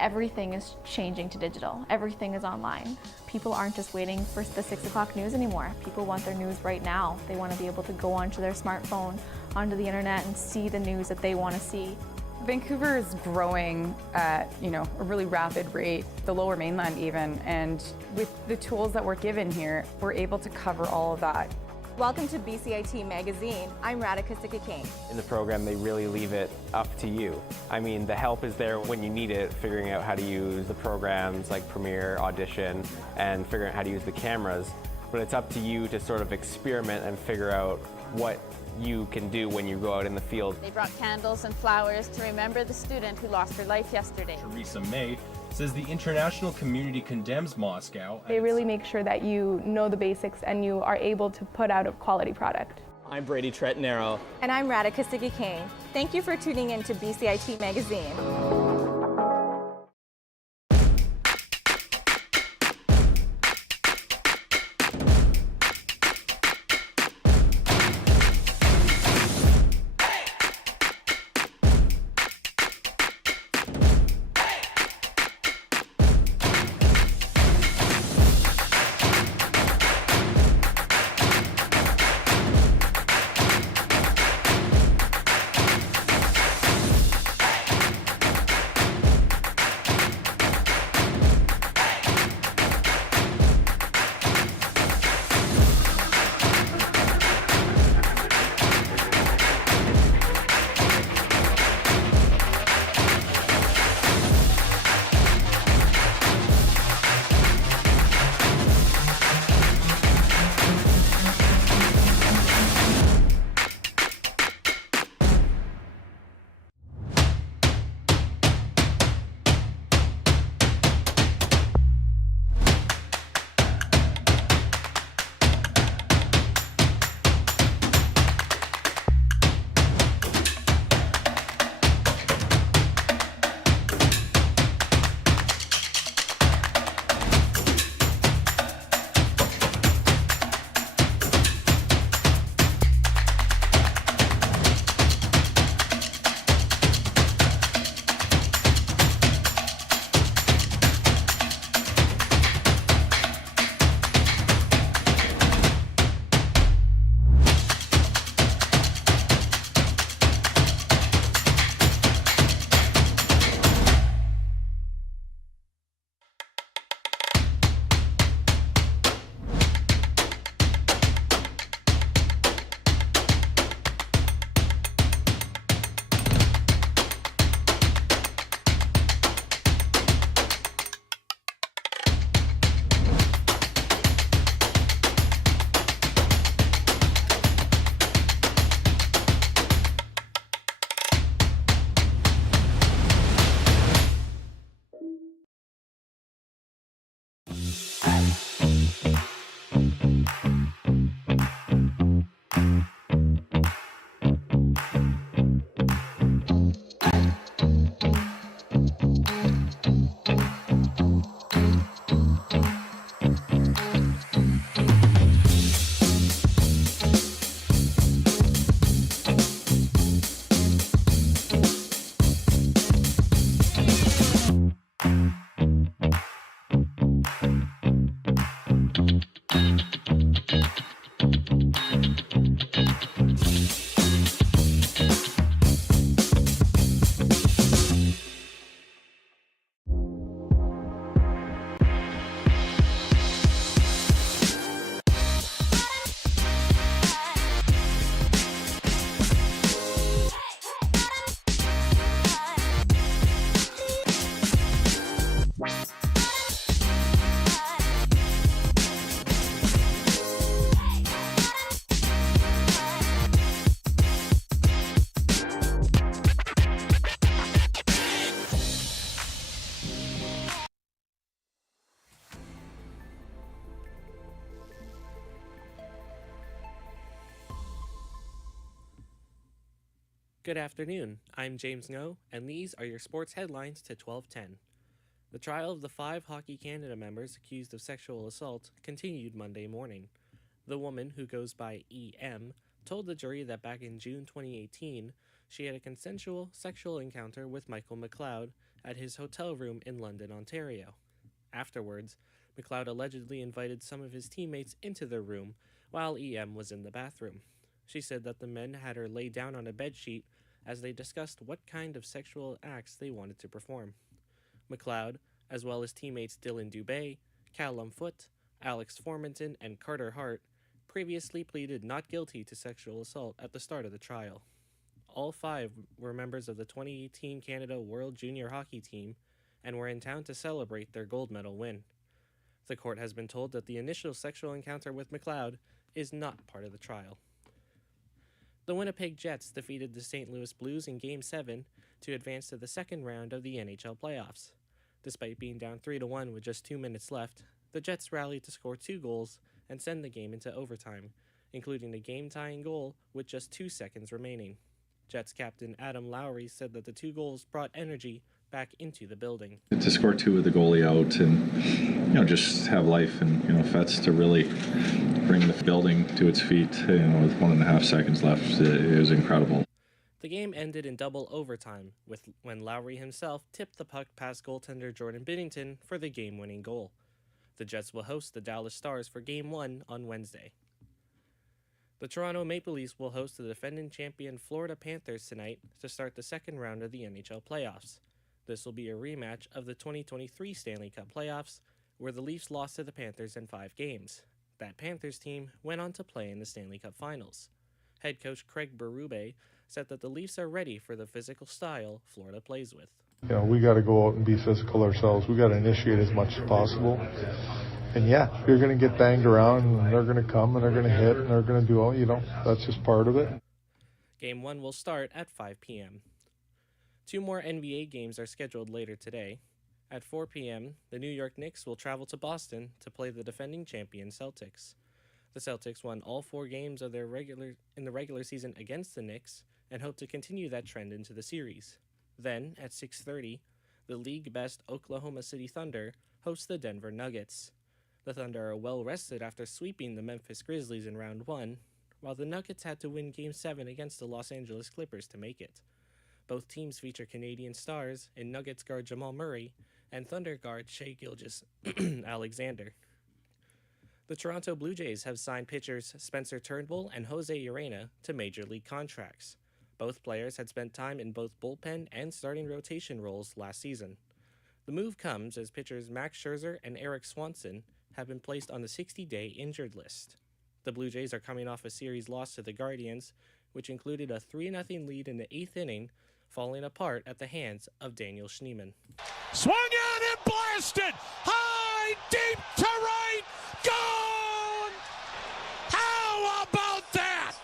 Everything is changing to digital. Everything is online. People aren't just waiting for the 6 o'clock news anymore. People want their news right now. They want to be able to go onto their smartphone, onto the internet, and see the news that they want to see. Vancouver is growing at, a really rapid rate, the Lower Mainland even, and with the tools that we're given here, we're able to cover all of that. Welcome to BCIT Magazine. I'm Radhika Sikakane. In the program, they really leave it up to you. I mean, the help is there when you need it, figuring out how to use the programs like Premiere, Audition, and figuring out how to use the cameras. But it's up to you to sort of experiment and figure out what you can do when you go out in the field. They brought candles and flowers to remember the student who lost her life yesterday. Theresa May says the international community condemns Moscow. They really make sure that you know the basics and you are able to put out a quality product. I'm Brady Tretnero. And I'm Radhika Sikakane. Thank you for tuning in to BCIT Magazine. Good afternoon. I'm James Ngo, and these are your sports headlines to 12:10. The trial of the 5 Hockey Canada members accused of sexual assault continued Monday morning. The woman, who goes by EM, told the jury that back in June 2018, she had a consensual sexual encounter with Michael McLeod at his hotel room in London, Ontario. Afterwards, McLeod allegedly invited some of his teammates into their room while EM was in the bathroom. She said that the men had her lay down on a bedsheet as they discussed what kind of sexual acts they wanted to perform. McLeod, as well as teammates Dylan Dubé, Callum Foote, Alex Formanton, and Carter Hart, previously pleaded not guilty to sexual assault at the start of the trial. All 5 were members of the 2018 Canada World Junior Hockey Team and were in town to celebrate their gold medal win. The court has been told that the initial sexual encounter with McLeod is not part of the trial. The Winnipeg Jets defeated the St. Louis Blues in Game 7 to advance to the second round of the NHL playoffs. Despite being down 3-1 with just 2 minutes left, the Jets rallied to score 2 goals and send the game into overtime, including a game-tying goal with just 2 seconds remaining. Jets captain Adam Lowry said that the 2 goals brought energy back into the building. To score 2 with the goalie out and, just have life and, Fets to really bring the building to its feet, with 1.5 seconds left, it was incredible. The game ended in double overtime when Lowry himself tipped the puck past goaltender Jordan Binnington for the game-winning goal. The Jets will host the Dallas Stars for Game 1 on Wednesday. The Toronto Maple Leafs will host the defending champion Florida Panthers tonight to start the second round of the NHL playoffs. This will be a rematch of the 2023 Stanley Cup playoffs, where the Leafs lost to the Panthers in 5 games. That Panthers team went on to play in the Stanley Cup Finals. Head coach Craig Berube said that the Leafs are ready for the physical style Florida plays with. We got to go out and be physical ourselves. We got to initiate as much as possible. And you're going to get banged around, and they're going to come, and they're going to hit, and they're going to do all, that's just part of it. Game 1 will start at 5 p.m. 2 more NBA games are scheduled later today. At 4 p.m., the New York Knicks will travel to Boston to play the defending champion Celtics. The Celtics won all 4 games of in the regular season against the Knicks and hope to continue that trend into the series. Then, at 6:30, the league-best Oklahoma City Thunder hosts the Denver Nuggets. The Thunder are well-rested after sweeping the Memphis Grizzlies in Round 1, while the Nuggets had to win Game 7 against the Los Angeles Clippers to make it. Both teams feature Canadian stars in Nuggets guard Jamal Murray and Thunder guard Shai Gilgeous-Alexander. The Toronto Blue Jays have signed pitchers Spencer Turnbull and Jose Urena to major league contracts. Both players had spent time in both bullpen and starting rotation roles last season. The move comes as pitchers Max Scherzer and Eric Swanson have been placed on the 60-day injured list. The Blue Jays are coming off a series loss to the Guardians, which included a 3-0 lead in the 8th inning, falling apart at the hands of Daniel Schneemann. Swung on and blasted! High, deep to right! Gone! How about that?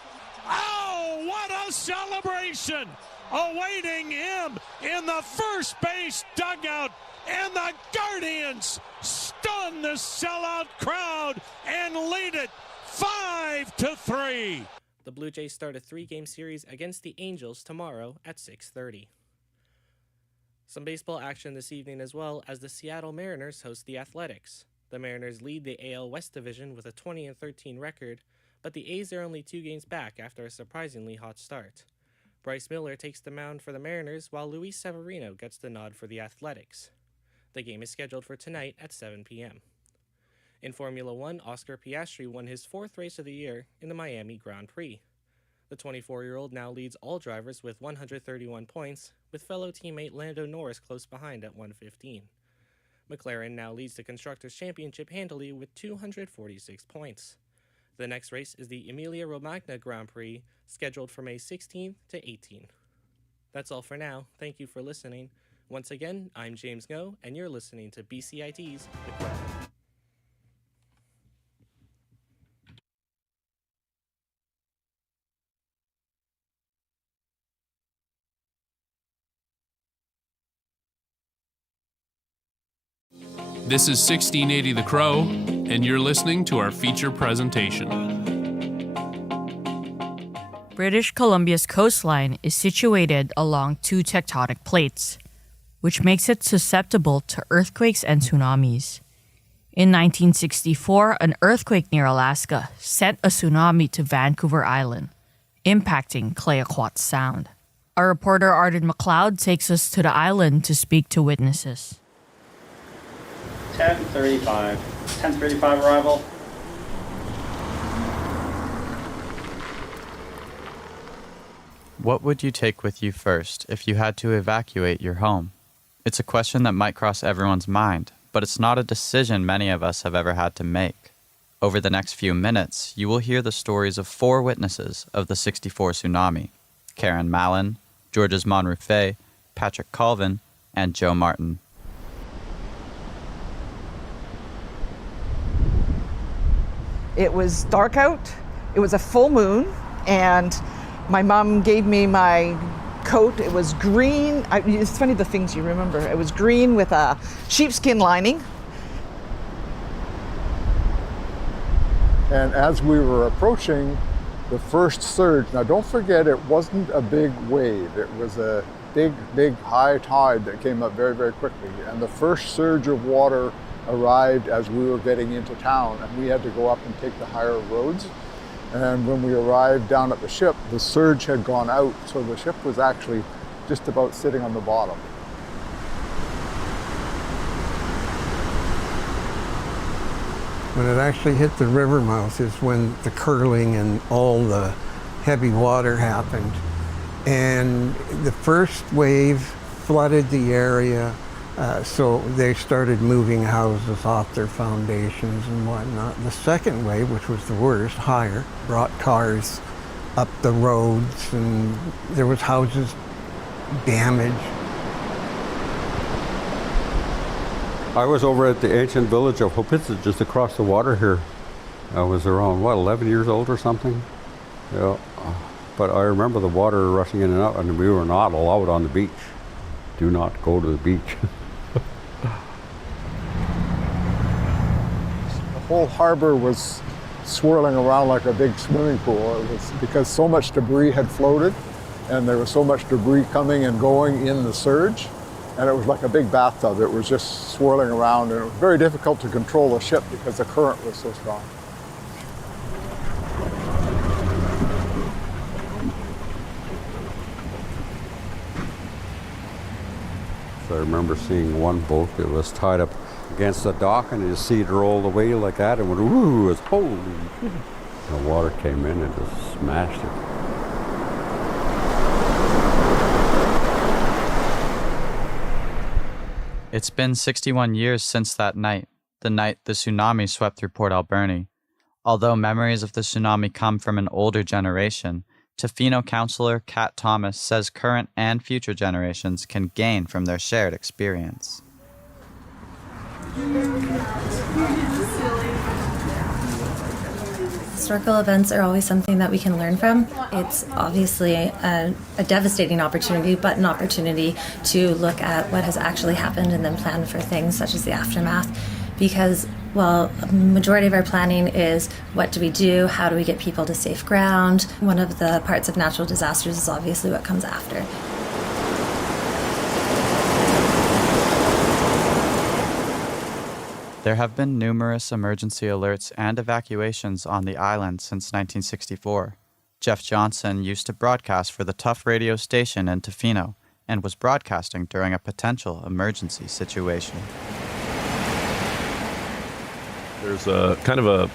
Oh, what a celebration! Awaiting him in the first base dugout, and the Guardians stunned on the sellout crowd and lead it 5-3. The Blue Jays start a 3-game series against the Angels tomorrow at 6:30. Some baseball action this evening as well, as the Seattle Mariners host the Athletics. The Mariners lead the AL West Division with a 20-13 record, but the A's are only 2 games back after a surprisingly hot start. Bryce Miller takes the mound for the Mariners, while Luis Severino gets the nod for the Athletics. The game is scheduled for tonight at 7 p.m. In Formula One, Oscar Piastri won his 4th race of the year in the Miami Grand Prix. The 24-year-old now leads all drivers with 131 points, with fellow teammate Lando Norris close behind at 115. McLaren now leads the Constructors' Championship handily with 246 points. The next race is the Emilia-Romagna Grand Prix, scheduled for May 16th to 18th. That's all for now. Thank you for listening. Once again, I'm James Ngo, and you're listening to BCIT's The Crow. This is 1680 The Crow, and you're listening to our feature presentation. British Columbia's coastline is situated along 2 tectonic plates, which makes it susceptible to earthquakes and tsunamis. In 1964, an earthquake near Alaska sent a tsunami to Vancouver Island, impacting Clayoquot Sound. Our reporter Arden McLeod takes us to the island to speak to witnesses. 10:35 arrival. What would you take with you first if you had to evacuate your home? It's a question that might cross everyone's mind, but it's not a decision many of us have ever had to make. Over the next few minutes, you will hear the stories of 4 witnesses of the '64 tsunami: Karen Mallon, Georges Monruffet, Patrick Colvin, and Joe Martin. It was dark out, it was a full moon, and my mom gave me my coat. It was green. It's funny the things you remember. It was green with a sheepskin lining. And as we were approaching the first surge, now don't forget it wasn't a big wave. It was a big high tide that came up very, very quickly. And the first surge of water arrived as we were getting into town, and we had to go up and take the higher roads. And when we arrived down at the ship, the surge had gone out, so the ship was actually just about sitting on the bottom. When it actually hit the river mouth is when the curling and all the heavy water happened. And the first wave flooded the area. So they started moving houses off their foundations and whatnot. The second wave, which was the worst, higher, brought cars up the roads, and there was houses damaged. I was over at the ancient village of Hopitsa, just across the water here. I was around, 11 years old or something? Yeah. But I remember the water rushing in and out, and we were not allowed on the beach. Do not go to the beach. The whole harbor was swirling around like a big swimming pool. It was because so much debris had floated, and there was so much debris coming and going in the surge, and it was like a big bathtub. It was just swirling around, and it was very difficult to control the ship because the current was so strong. So I remember seeing one boat that was tied up against the dock, and you see it roll away like that, and went, ooh, it's holy. The water came in and just smashed it. It's been 61 years since that night, the night the tsunami swept through Port Alberni. Although memories of the tsunami come from an older generation, Tofino counselor Kat Thomas says current and future generations can gain from their shared experience. Historical events are always something that we can learn from. It's obviously a devastating opportunity, but an opportunity to look at what has actually happened and then plan for things such as the aftermath. because, well, a majority of our planning is what do we do, how do we get people to safe ground. One of the parts of natural disasters is obviously what comes after. There have been numerous emergency alerts and evacuations on the island since 1964. Jeff Johnson used to broadcast for the Tough radio station in Tofino and was broadcasting during a potential emergency situation. There's a kind of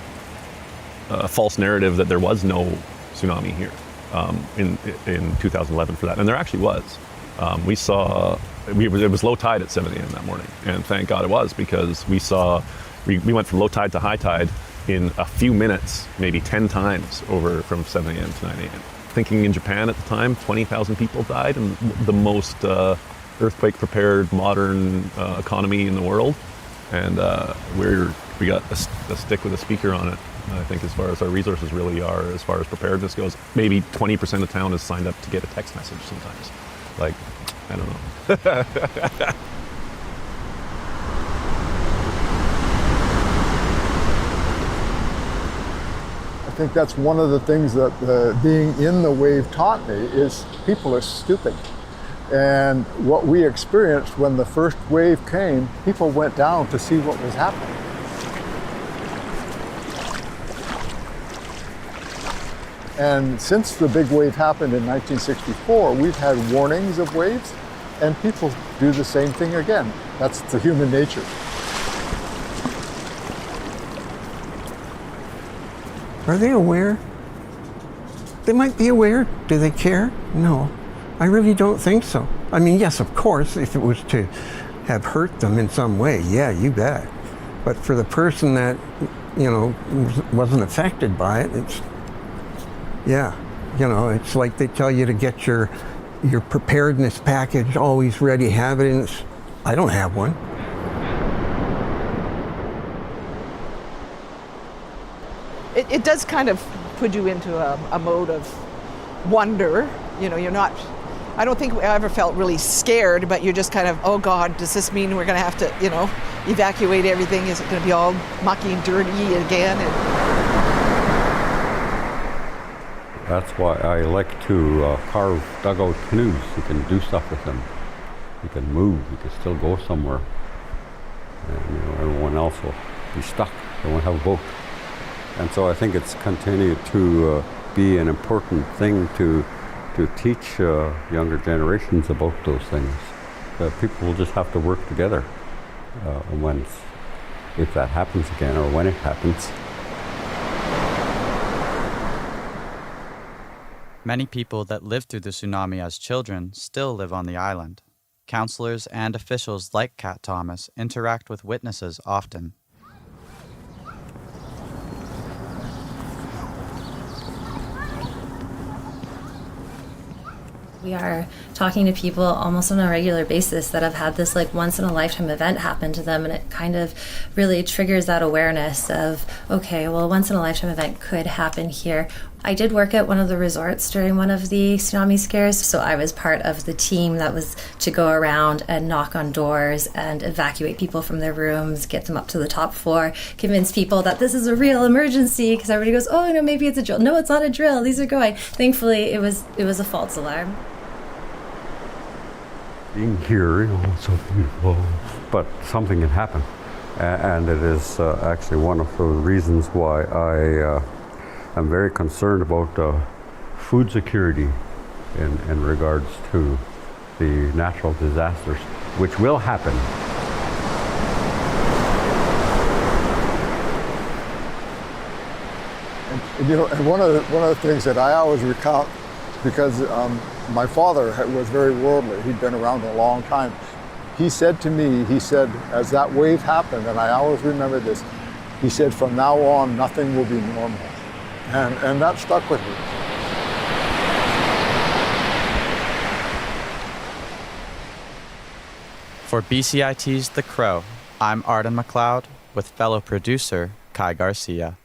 a false narrative that there was no tsunami here in 2011 for that, and there actually was. We saw it was low tide at 7 a.m. that morning, and thank God it was, because we went from low tide to high tide in a few minutes, maybe 10 times over from 7 a.m. to 9 a.m. Thinking in Japan at the time, 20,000 people died, and the most earthquake-prepared modern economy in the world, and we got a stick with a speaker on it. I think as far as our resources really are, as far as preparedness goes, maybe 20% of town is signed up to get a text message sometimes. Like, I don't know. I think that's one of the things that being in the wave taught me is people are stupid. And what we experienced when the first wave came, people went down to see what was happening. And since the big wave happened in 1964, we've had warnings of waves, and people do the same thing again. That's the human nature. Are they aware? They might be aware. Do they care? No, I really don't think so. I mean, yes, of course, if it was to have hurt them in some way, yeah, you bet. But for the person that, wasn't affected by it, it's, yeah, it's like they tell you to get your preparedness package always ready, have it, and I don't have one. It does kind of put you into a mode of wonder. You're not, I don't think I ever felt really scared, but you're just kind of, oh God, does this mean we're going to have to, evacuate everything? Is it going to be all mucky and dirty again? That's why I like to carve dugout canoes. You can do stuff with them. You can move. You can still go somewhere. And everyone else will be stuck. They won't have a boat. And so I think it's continued to be an important thing to teach younger generations about those things. People will just have to work together if that happens again or when it happens. Many people that lived through the tsunami as children still live on the island. Counselors and officials like Kat Thomas interact with witnesses often. We are talking to people almost on a regular basis that have had this once-in-a-lifetime event happen to them, and it kind of really triggers that awareness of, okay, well, a once-in-a-lifetime event could happen here. I did work at one of the resorts during one of the tsunami scares, so I was part of the team that was to go around and knock on doors and evacuate people from their rooms, get them up to the top floor, convince people that this is a real emergency, because everybody goes, oh, maybe it's a drill. No, it's not a drill. These are going. Thankfully, it was a false alarm. Being here, it's so beautiful, but something can happen. And it is actually one of the reasons why I am very concerned about food security in regards to the natural disasters, which will happen. And one of the things that I always recount, because my father was very worldly. He'd been around a long time. He said to me, as that wave happened, and I always remember this, he said, from now on, nothing will be normal. And that stuck with me. For BCIT's The Crow, I'm Arden McLeod with fellow producer Kai Garcia.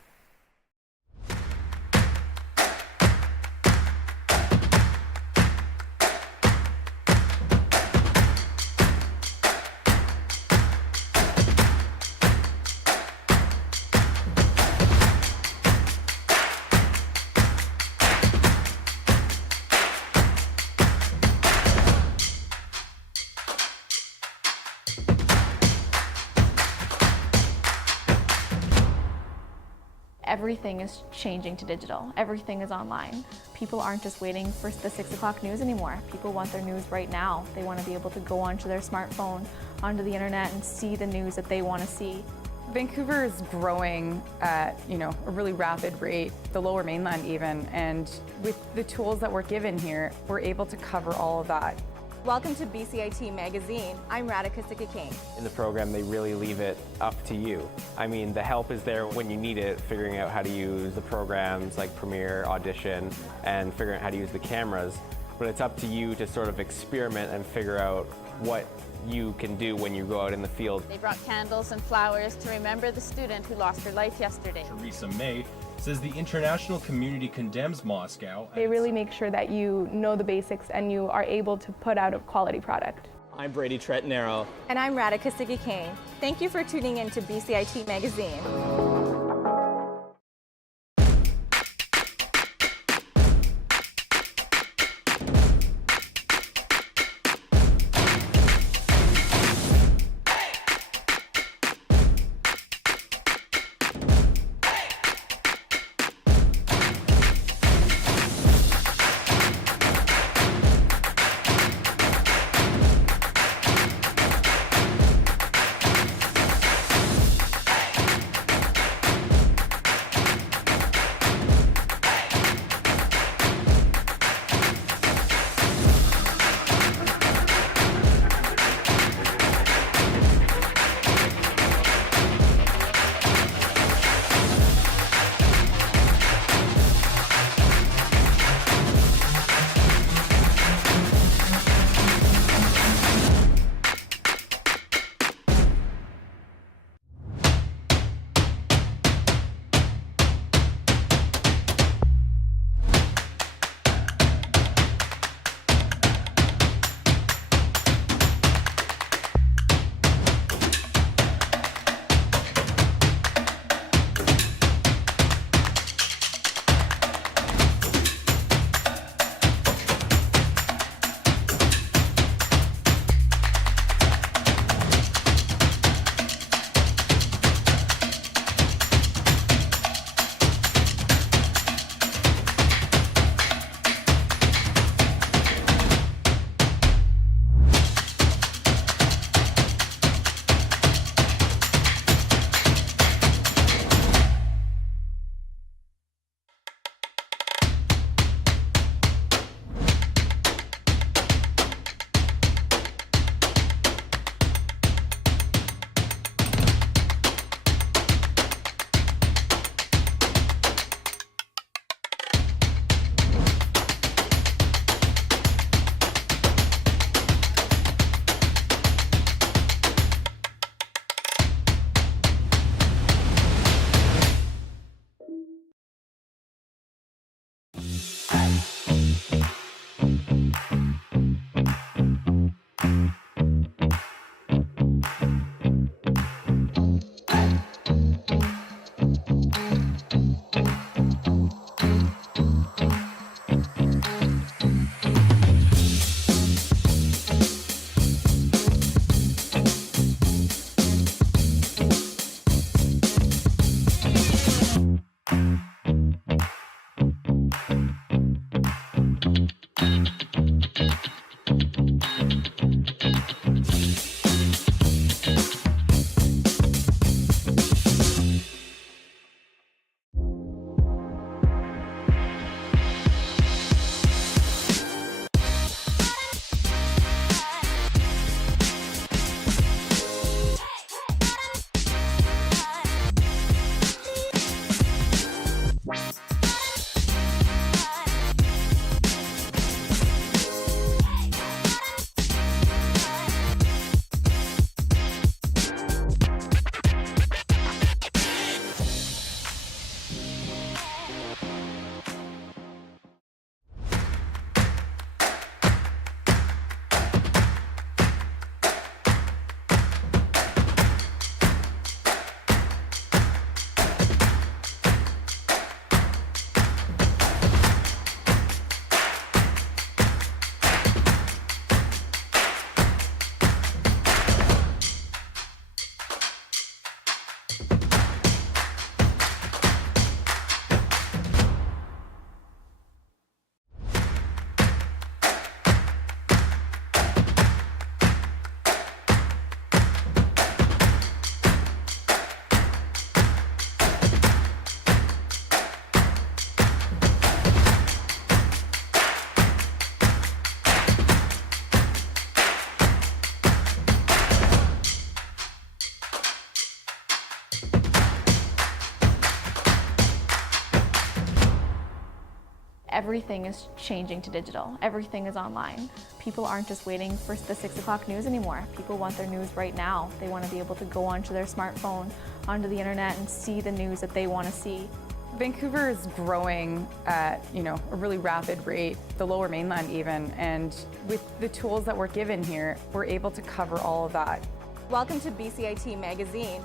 everything is changing to digital. Everything is online. People aren't just waiting for the 6 o'clock news anymore. People want their news right now. They want to be able to go onto their smartphone, onto the internet, and see the news that they want to see. Vancouver is growing at a really rapid rate, the Lower Mainland even, and with the tools that we're given here, we're able to cover all of that. Welcome to BCIT Magazine. I'm Radhika Sikki-King. In the program, they really leave it up to you. I mean, the help is there when you need it, figuring out how to use the programs like Premiere, Audition, and figuring out how to use the cameras. But it's up to you to sort of experiment and figure out what you can do when you go out in the field. They brought candles and flowers to remember the student who lost her life yesterday. Theresa May says the international community condemns Moscow. They really make sure that you know the basics and you are able to put out a quality product. I'm Brady Tretnero. And I'm Radhika Sikki-King. Thank you for tuning in to BCIT Magazine. Everything is changing to digital. Everything is online. People aren't just waiting for the 6 o'clock news anymore. People want their news right now. They want to be able to go onto their smartphone, onto the internet, and see the news that they want to see. Vancouver is growing at, a really rapid rate, the Lower Mainland even, and with the tools that we're given here, we're able to cover all of that. Welcome to BCIT Magazine.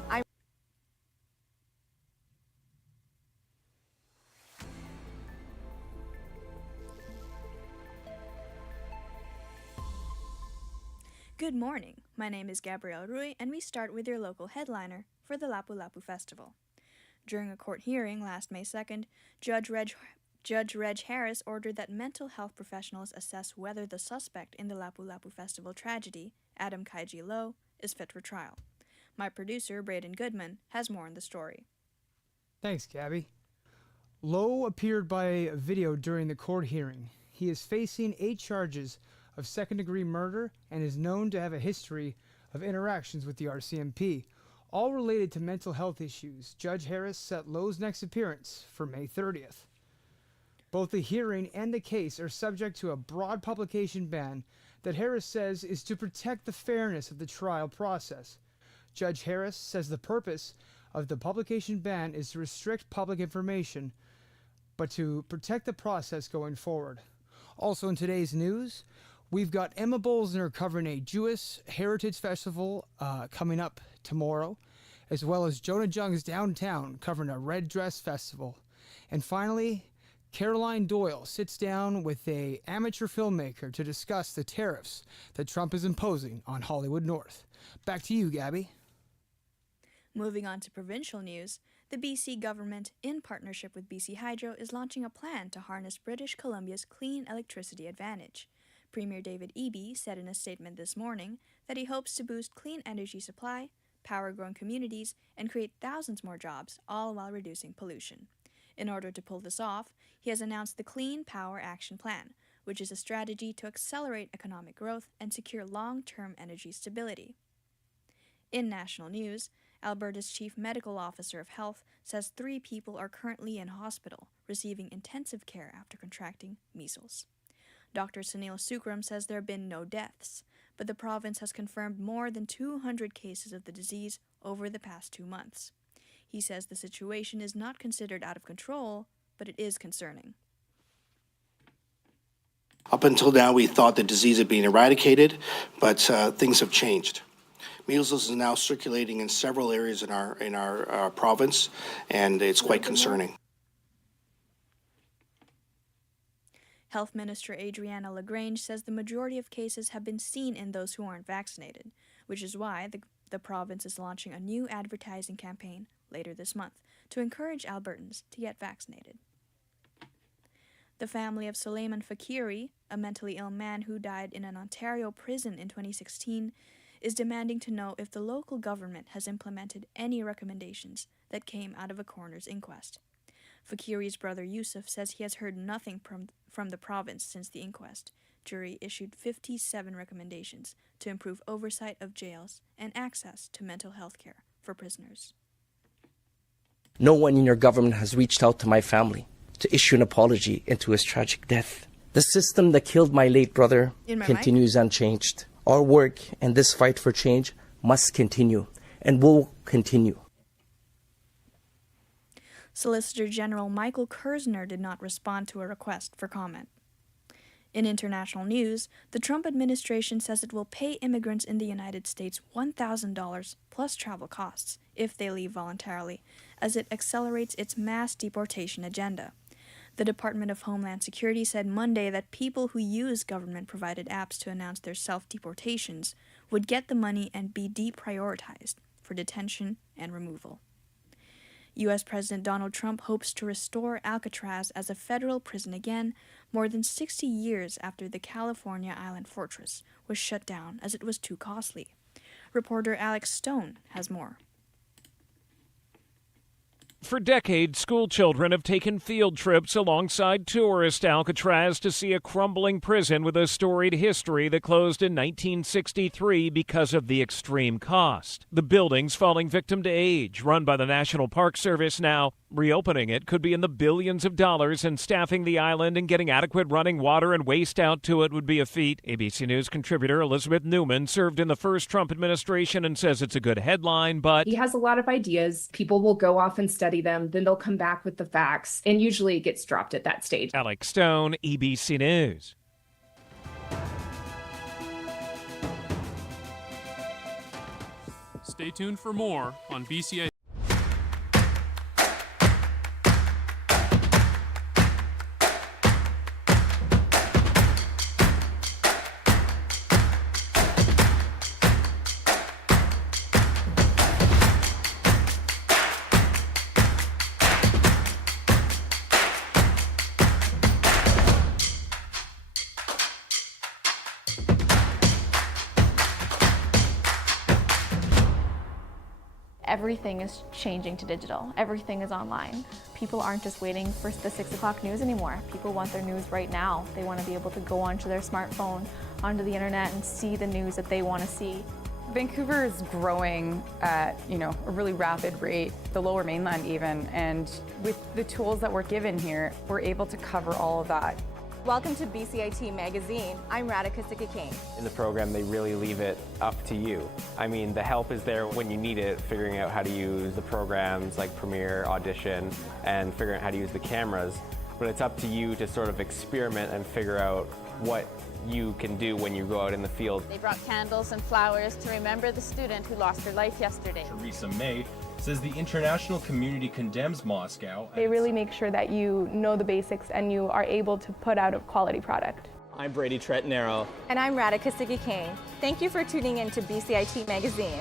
Good morning. My name is Gabrielle Rui, and we start with your local headliner for the Lapu-Lapu Festival. During a court hearing last May 2nd, Judge Reg Harris ordered that mental health professionals assess whether the suspect in the Lapu-Lapu Festival tragedy, Adam Kaiji Low, is fit for trial. My producer, Braden Goodman, has more on the story. Thanks, Gabby. Low appeared by video during the court hearing. He is facing 8 charges of second-degree murder and is known to have a history of interactions with the RCMP, all related to mental health issues. Judge Harris set Low's next appearance for May 30th. Both the hearing and the case are subject to a broad publication ban that Harris says is to protect the fairness of the trial process. Judge Harris says the purpose of the publication ban is to restrict public information, but to protect the process going forward. Also in today's news, we've got Emma Bolzner covering a Jewish Heritage Festival coming up tomorrow, as well as Jonah Jung's Downtown covering a Red Dress Festival. And finally, Caroline Doyle sits down with an amateur filmmaker to discuss the tariffs that Trump is imposing on Hollywood North. Back to you, Gabby. Moving on to provincial news, the BC government, in partnership with BC Hydro, is launching a plan to harness British Columbia's clean electricity advantage. Premier David Eby said in a statement this morning that he hopes to boost clean energy supply, power growing communities, and create thousands more jobs, all while reducing pollution. In order to pull this off, he has announced the Clean Power Action Plan, which is a strategy to accelerate economic growth and secure long-term energy stability. In national news, Alberta's Chief Medical Officer of Health says 3 people are currently in hospital, receiving intensive care after contracting measles. Dr. Sunil Sukram says there have been no deaths, but the province has confirmed more than 200 cases of the disease over the past 2 months. He says the situation is not considered out of control, but it is concerning. Up until now, we thought the disease had been eradicated, but things have changed. Measles is now circulating in several areas in our province, and it's quite concerning. Health Minister Adriana LaGrange says the majority of cases have been seen in those who aren't vaccinated, which is why the province is launching a new advertising campaign later this month to encourage Albertans to get vaccinated. The family of Suleiman Fakiri, a mentally ill man who died in an Ontario prison in 2016, is demanding to know if the local government has implemented any recommendations that came out of a coroner's inquest. Fakiri's brother Yusuf says he has heard nothing from the province since the inquest. Jury issued 57 recommendations to improve oversight of jails and access to mental health care for prisoners. No one in your government has reached out to my family to issue an apology into his tragic death. The system that killed my late brother continues unchanged. Our work and this fight for change must continue and will continue. Solicitor General Michael Kersner did not respond to a request for comment. In international news, the Trump administration says it will pay immigrants in the United States $1,000 plus travel costs if they leave voluntarily, as it accelerates its mass deportation agenda. The Department of Homeland Security said Monday that people who use government-provided apps to announce their self-deportations would get the money and be deprioritized for detention and removal. U.S. President Donald Trump hopes to restore Alcatraz as a federal prison again, more than 60 years after the California Island Fortress was shut down as it was too costly. Reporter Alex Stone has more. For decades, school children have taken field trips alongside tourists to Alcatraz to see a crumbling prison with a storied history that closed in 1963 because of the extreme cost. The building's falling victim to age, run by the National Park Service now. Reopening it could be in the billions of dollars, and staffing the island and getting adequate running water and waste out to it would be a feat. ABC News contributor Elizabeth Newman served in the first Trump administration and says it's a good headline, but he has a lot of ideas. People will go off and study them, then they'll come back with the facts, and usually it gets dropped at that stage. Alex Stone, ABC News. Stay tuned for more on BCIT. Everything is changing to digital. Everything is online. People aren't just waiting for the 6 o'clock news anymore. People want their news right now. They want to be able to go onto their smartphone, onto the internet, and see the news that they want to see. Vancouver is growing at, a really rapid rate, the Lower Mainland even, and with the tools that we're given here, we're able to cover all of that. Welcome to BCIT Magazine. I'm Radhika Sikki-King. In the program, they really leave it up to you. I mean, the help is there when you need it, figuring out how to use the programs like Premiere, Audition, and figuring out how to use the cameras. But it's up to you to sort of experiment and figure out what you can do when you go out in the field. They brought candles and flowers to remember the student who lost her life yesterday. Theresa May says the international community condemns Moscow. They really make sure that you know the basics and you are able to put out a quality product. I'm Brady Tretanero. And I'm Radhika Sikki-King. Thank you for tuning in to BCIT Magazine.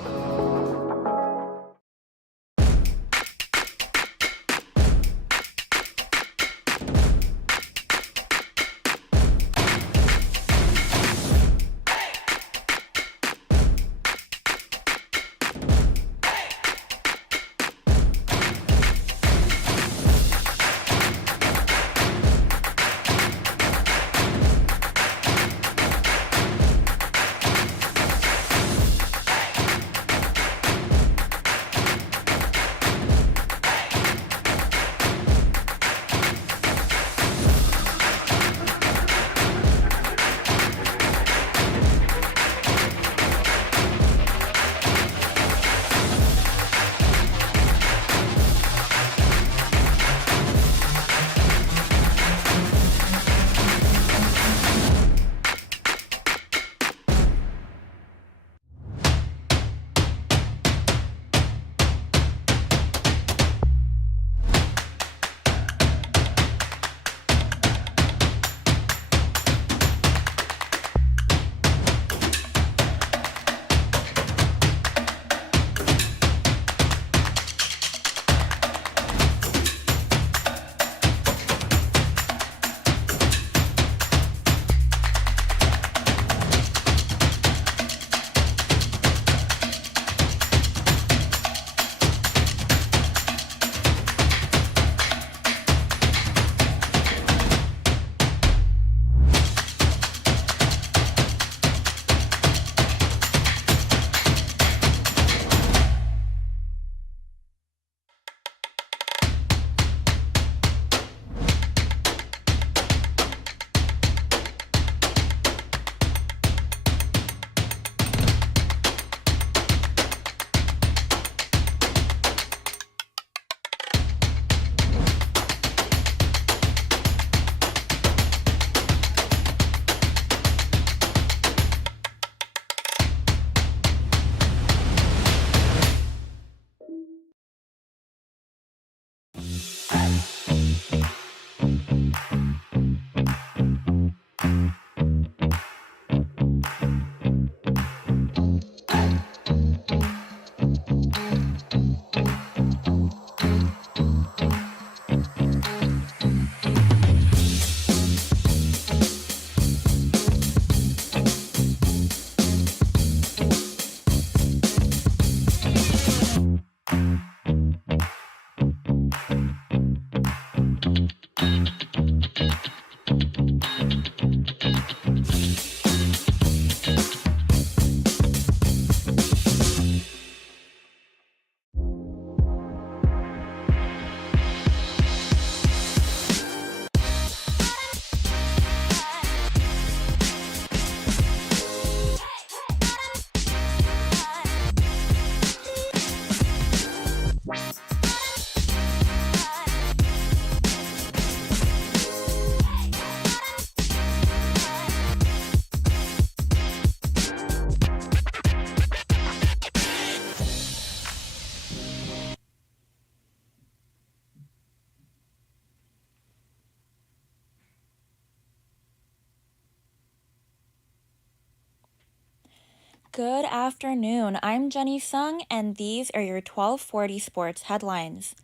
Good afternoon. I'm Jenny Sung, and these are your 1240 sports headlines.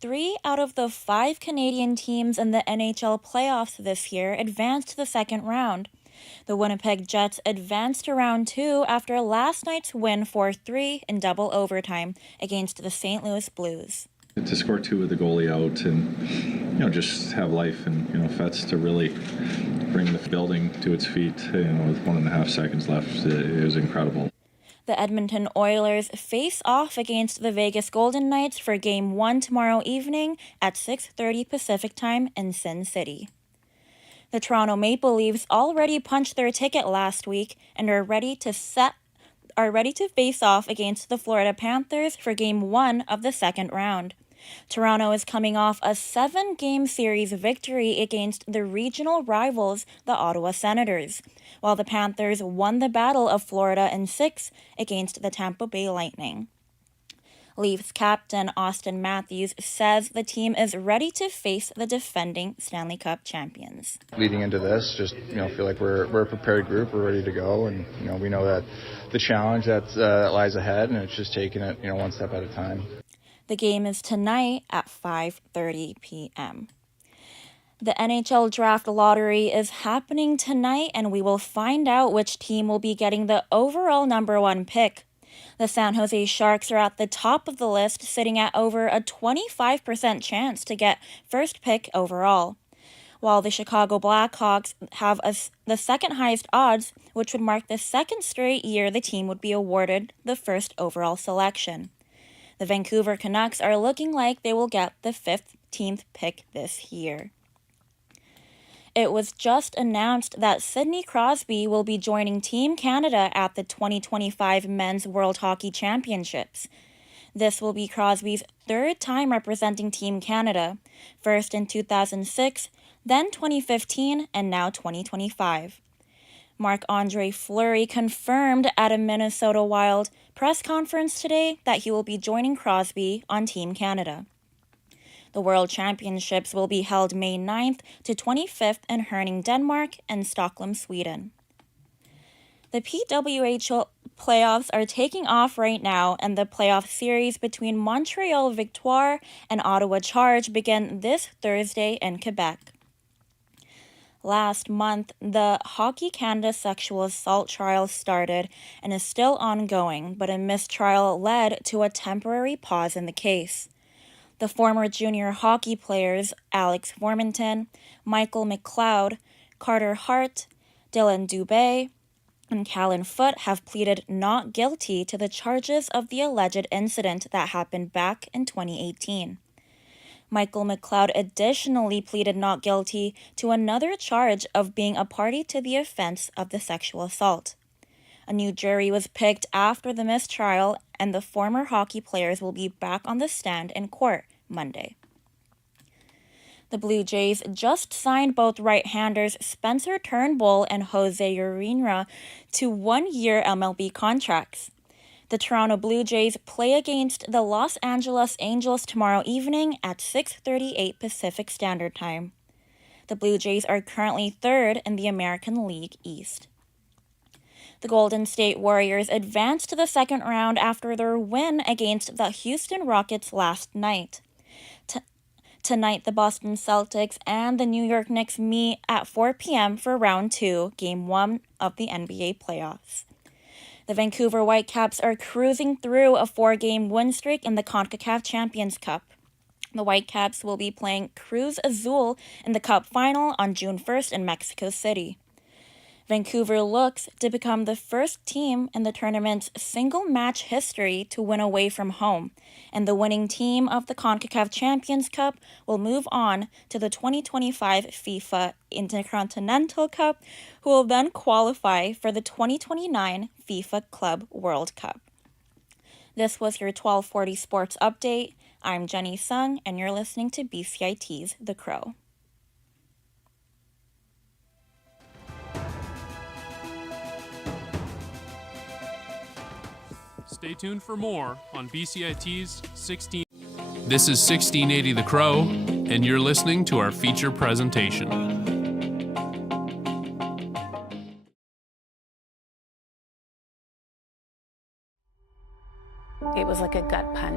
3 out of the 5 Canadian teams in the NHL playoffs this year advanced to the second round. The Winnipeg Jets advanced to round 2 after last night's win 4-3 in double overtime against the St. Louis Blues. To score 2 with the goalie out and, just have life and, Fets to really bring the building to its feet, with 1.5 seconds left, it was incredible. The Edmonton Oilers face off against the Vegas Golden Knights for Game 1 tomorrow evening at 6:30 Pacific Time in Sin City. The Toronto Maple Leafs already punched their ticket last week and are ready to face off against the Florida Panthers for Game 1 of the second round. Toronto is coming off a 7-game series victory against the regional rivals, the Ottawa Senators, while the Panthers won the Battle of Florida in 6 against the Tampa Bay Lightning. Leafs captain Austin Matthews says the team is ready to face the defending Stanley Cup champions. Leading into this, just feel like we're a prepared group. We're ready to go, and we know that the challenge that lies ahead, and it's just taking it one step at a time. The game is tonight at 5:30 p.m. The NHL Draft Lottery is happening tonight, and we will find out which team will be getting the overall number 1 pick. The San Jose Sharks are at the top of the list, sitting at over a 25% chance to get first pick overall, while the Chicago Blackhawks have the second highest odds, which would mark the second straight year the team would be awarded the first overall selection. The Vancouver Canucks are looking like they will get the 15th pick this year. It was just announced that Sidney Crosby will be joining Team Canada at the 2025 Men's World Hockey Championships. This will be Crosby's 3rd time representing Team Canada, first in 2006, then 2015, and now 2025. Marc-Andre Fleury confirmed at a Minnesota Wild press conference today that he will be joining Crosby on Team Canada. The World Championships will be held May 9th to 25th in Herning, Denmark, and Stockholm, Sweden. The PWHL playoffs are taking off right now, and the playoff series between Montreal Victoire and Ottawa Charge begin this Thursday in Quebec. Last month, the Hockey Canada sexual assault trial started and is still ongoing, but a mistrial led to a temporary pause in the case. The former junior hockey players Alex Formanton, Michael McLeod, Carter Hart, Dylan Dubé, and Callan Foote have pleaded not guilty to the charges of the alleged incident that happened back in 2018. Michael McLeod additionally pleaded not guilty to another charge of being a party to the offense of the sexual assault. A new jury was picked after the mistrial, and the former hockey players will be back on the stand in court Monday. The Blue Jays just signed both right-handers Spencer Turnbull and Jose Urena to 1-year MLB contracts. The Toronto Blue Jays play against the Los Angeles Angels tomorrow evening at 6:38 Pacific Standard Time. The Blue Jays are currently 3rd in the American League East. The Golden State Warriors advanced to the second round after their win against the Houston Rockets last night. Tonight, the Boston Celtics and the New York Knicks meet at 4 p.m. for Round 2, Game 1 of the NBA playoffs. The Vancouver Whitecaps are cruising through a 4-game win streak in the CONCACAF Champions Cup. The Whitecaps will be playing Cruz Azul in the Cup final on June 1st in Mexico City. Vancouver looks to become the first team in the tournament's single-match history to win away from home, and the winning team of the CONCACAF Champions Cup will move on to the 2025 FIFA Intercontinental Cup, who will then qualify for the 2029 FIFA Club World Cup. This was your 1240 Sports Update. I'm Jenny Sung, and you're listening to BCIT's The Crow. Stay tuned for more on BCIT's 16. This is 1680 The Crow, and you're listening to our feature presentation.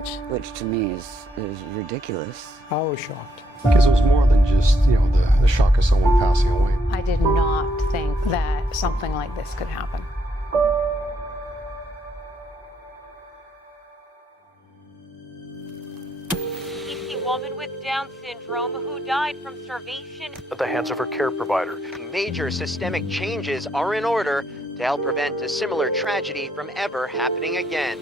charge, which to me is ridiculous. I was shocked. Because it was more than just, the shock of someone passing away. I did not think that something like this could happen. Woman with Down syndrome who died from starvation at the hands of her care provider. Major systemic changes are in order to help prevent a similar tragedy from ever happening again.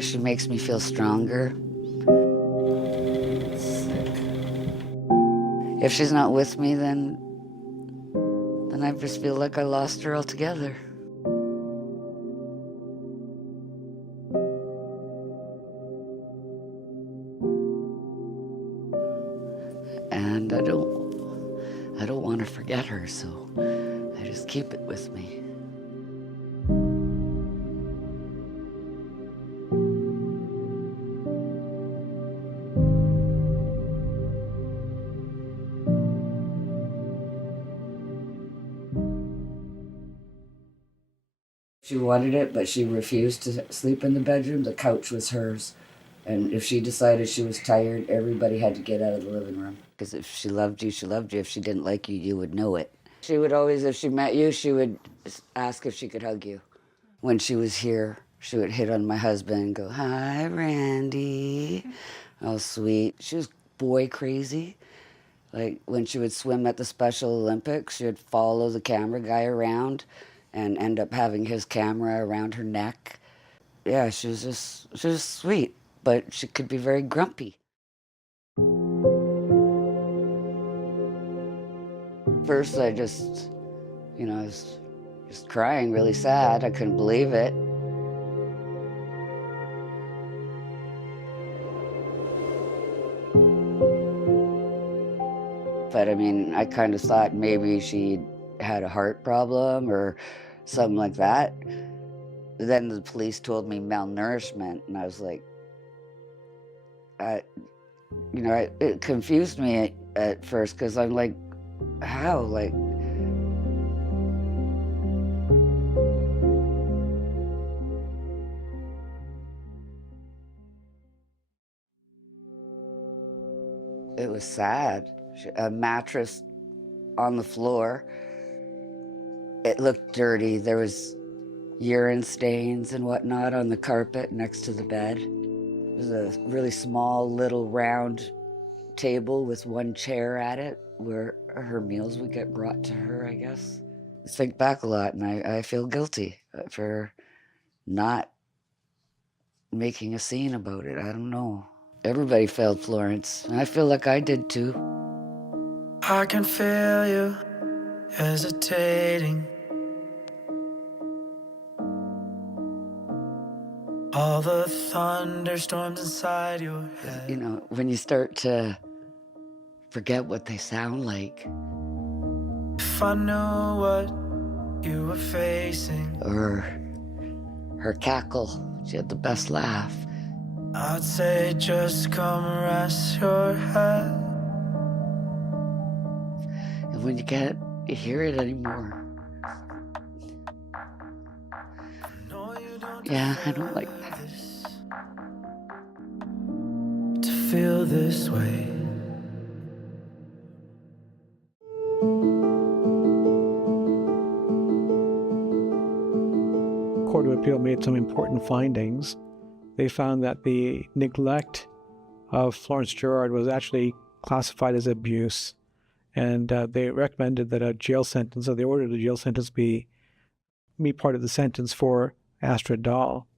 She makes me feel stronger. If she's not with me, then I just feel like I lost her altogether. And I don't want to forget her, so I just keep it with me. She wanted it, but she refused to sleep in the bedroom. The couch was hers. And if she decided she was tired, everybody had to get out of the living room. Because if she loved you, she loved you. If she didn't like you, you would know it. She would always, if she met you, she would ask if she could hug you. When she was here, she would hit on my husband and go, "Hi, Randy." Oh, sweet. She was boy crazy. Like when she would swim at the Special Olympics, she would follow the camera guy around and end up having his camera around her neck. Yeah, she was just sweet, but she could be very grumpy. First, I just, I was just crying really sad. I couldn't believe it. But I mean, I kind of thought maybe she had a heart problem or something like that. Then the police told me malnourishment, and I was like, it confused me at first because I'm like, how? Like, it was sad. A mattress on the floor. It looked dirty. There was urine stains and whatnot on the carpet next to the bed. It was a really small little round table with one chair at it where her meals would get brought to her, I guess. I think back a lot and I feel guilty for not making a scene about it. I don't know. Everybody failed Florence, and I feel like I did too. I can feel you hesitating. All the thunderstorms inside your head. When you start to forget what they sound like. If I knew what you were facing. Or her cackle. She had the best laugh. I'd say just come rest your head. And when you can't hear it anymore. Yeah, I don't like that. To feel this way. Court of Appeal made some important findings. They found that the neglect of Florence Gerard was actually classified as abuse, and they recommended that a jail sentence, or they ordered a jail sentence be part of the sentence for Astrid Dahl.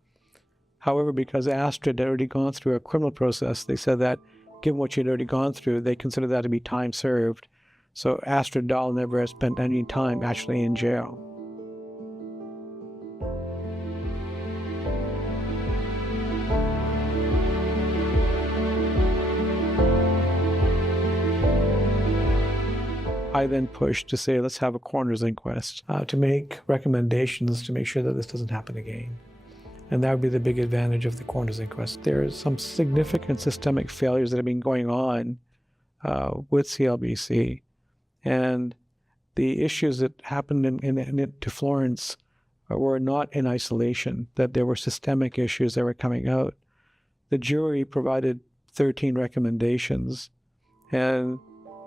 However, because Astrid had already gone through a criminal process, they said that given what she had already gone through, they considered that to be time served. So Astrid Dahl never spent any time actually in jail. I then pushed to say, let's have a coroner's inquest to make recommendations to make sure that this doesn't happen again. And that would be the big advantage of the coroner's inquest. There's some significant systemic failures that have been going on with CLBC. And the issues that happened in it to Florence were not in isolation, that there were systemic issues that were coming out. The jury provided 13 recommendations, and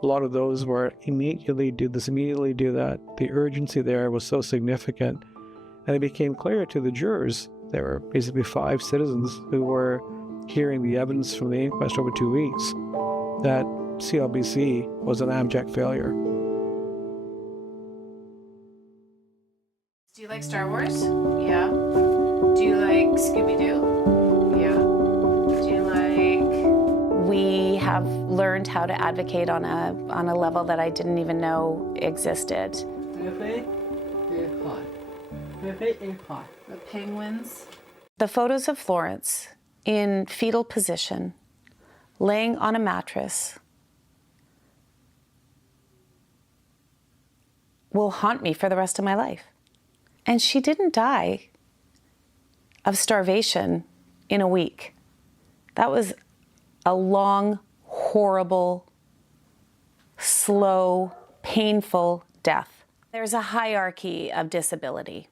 a lot of those were immediately do this, immediately do that. The urgency there was so significant, and it became clear to the jurors, there were basically 5 citizens who were hearing the evidence from the inquest over 2 weeks, that CLBC was an abject failure. Do you like Star Wars? Yeah. Do you like Scooby-Doo? Yeah. Do you like... We have learned how to advocate on a level that I didn't even know existed. The penguins. The photos of Florence in fetal position, laying on a mattress, will haunt me for the rest of my life. And she didn't die of starvation in a week. That was a long, horrible, slow, painful death. There's a hierarchy of disability,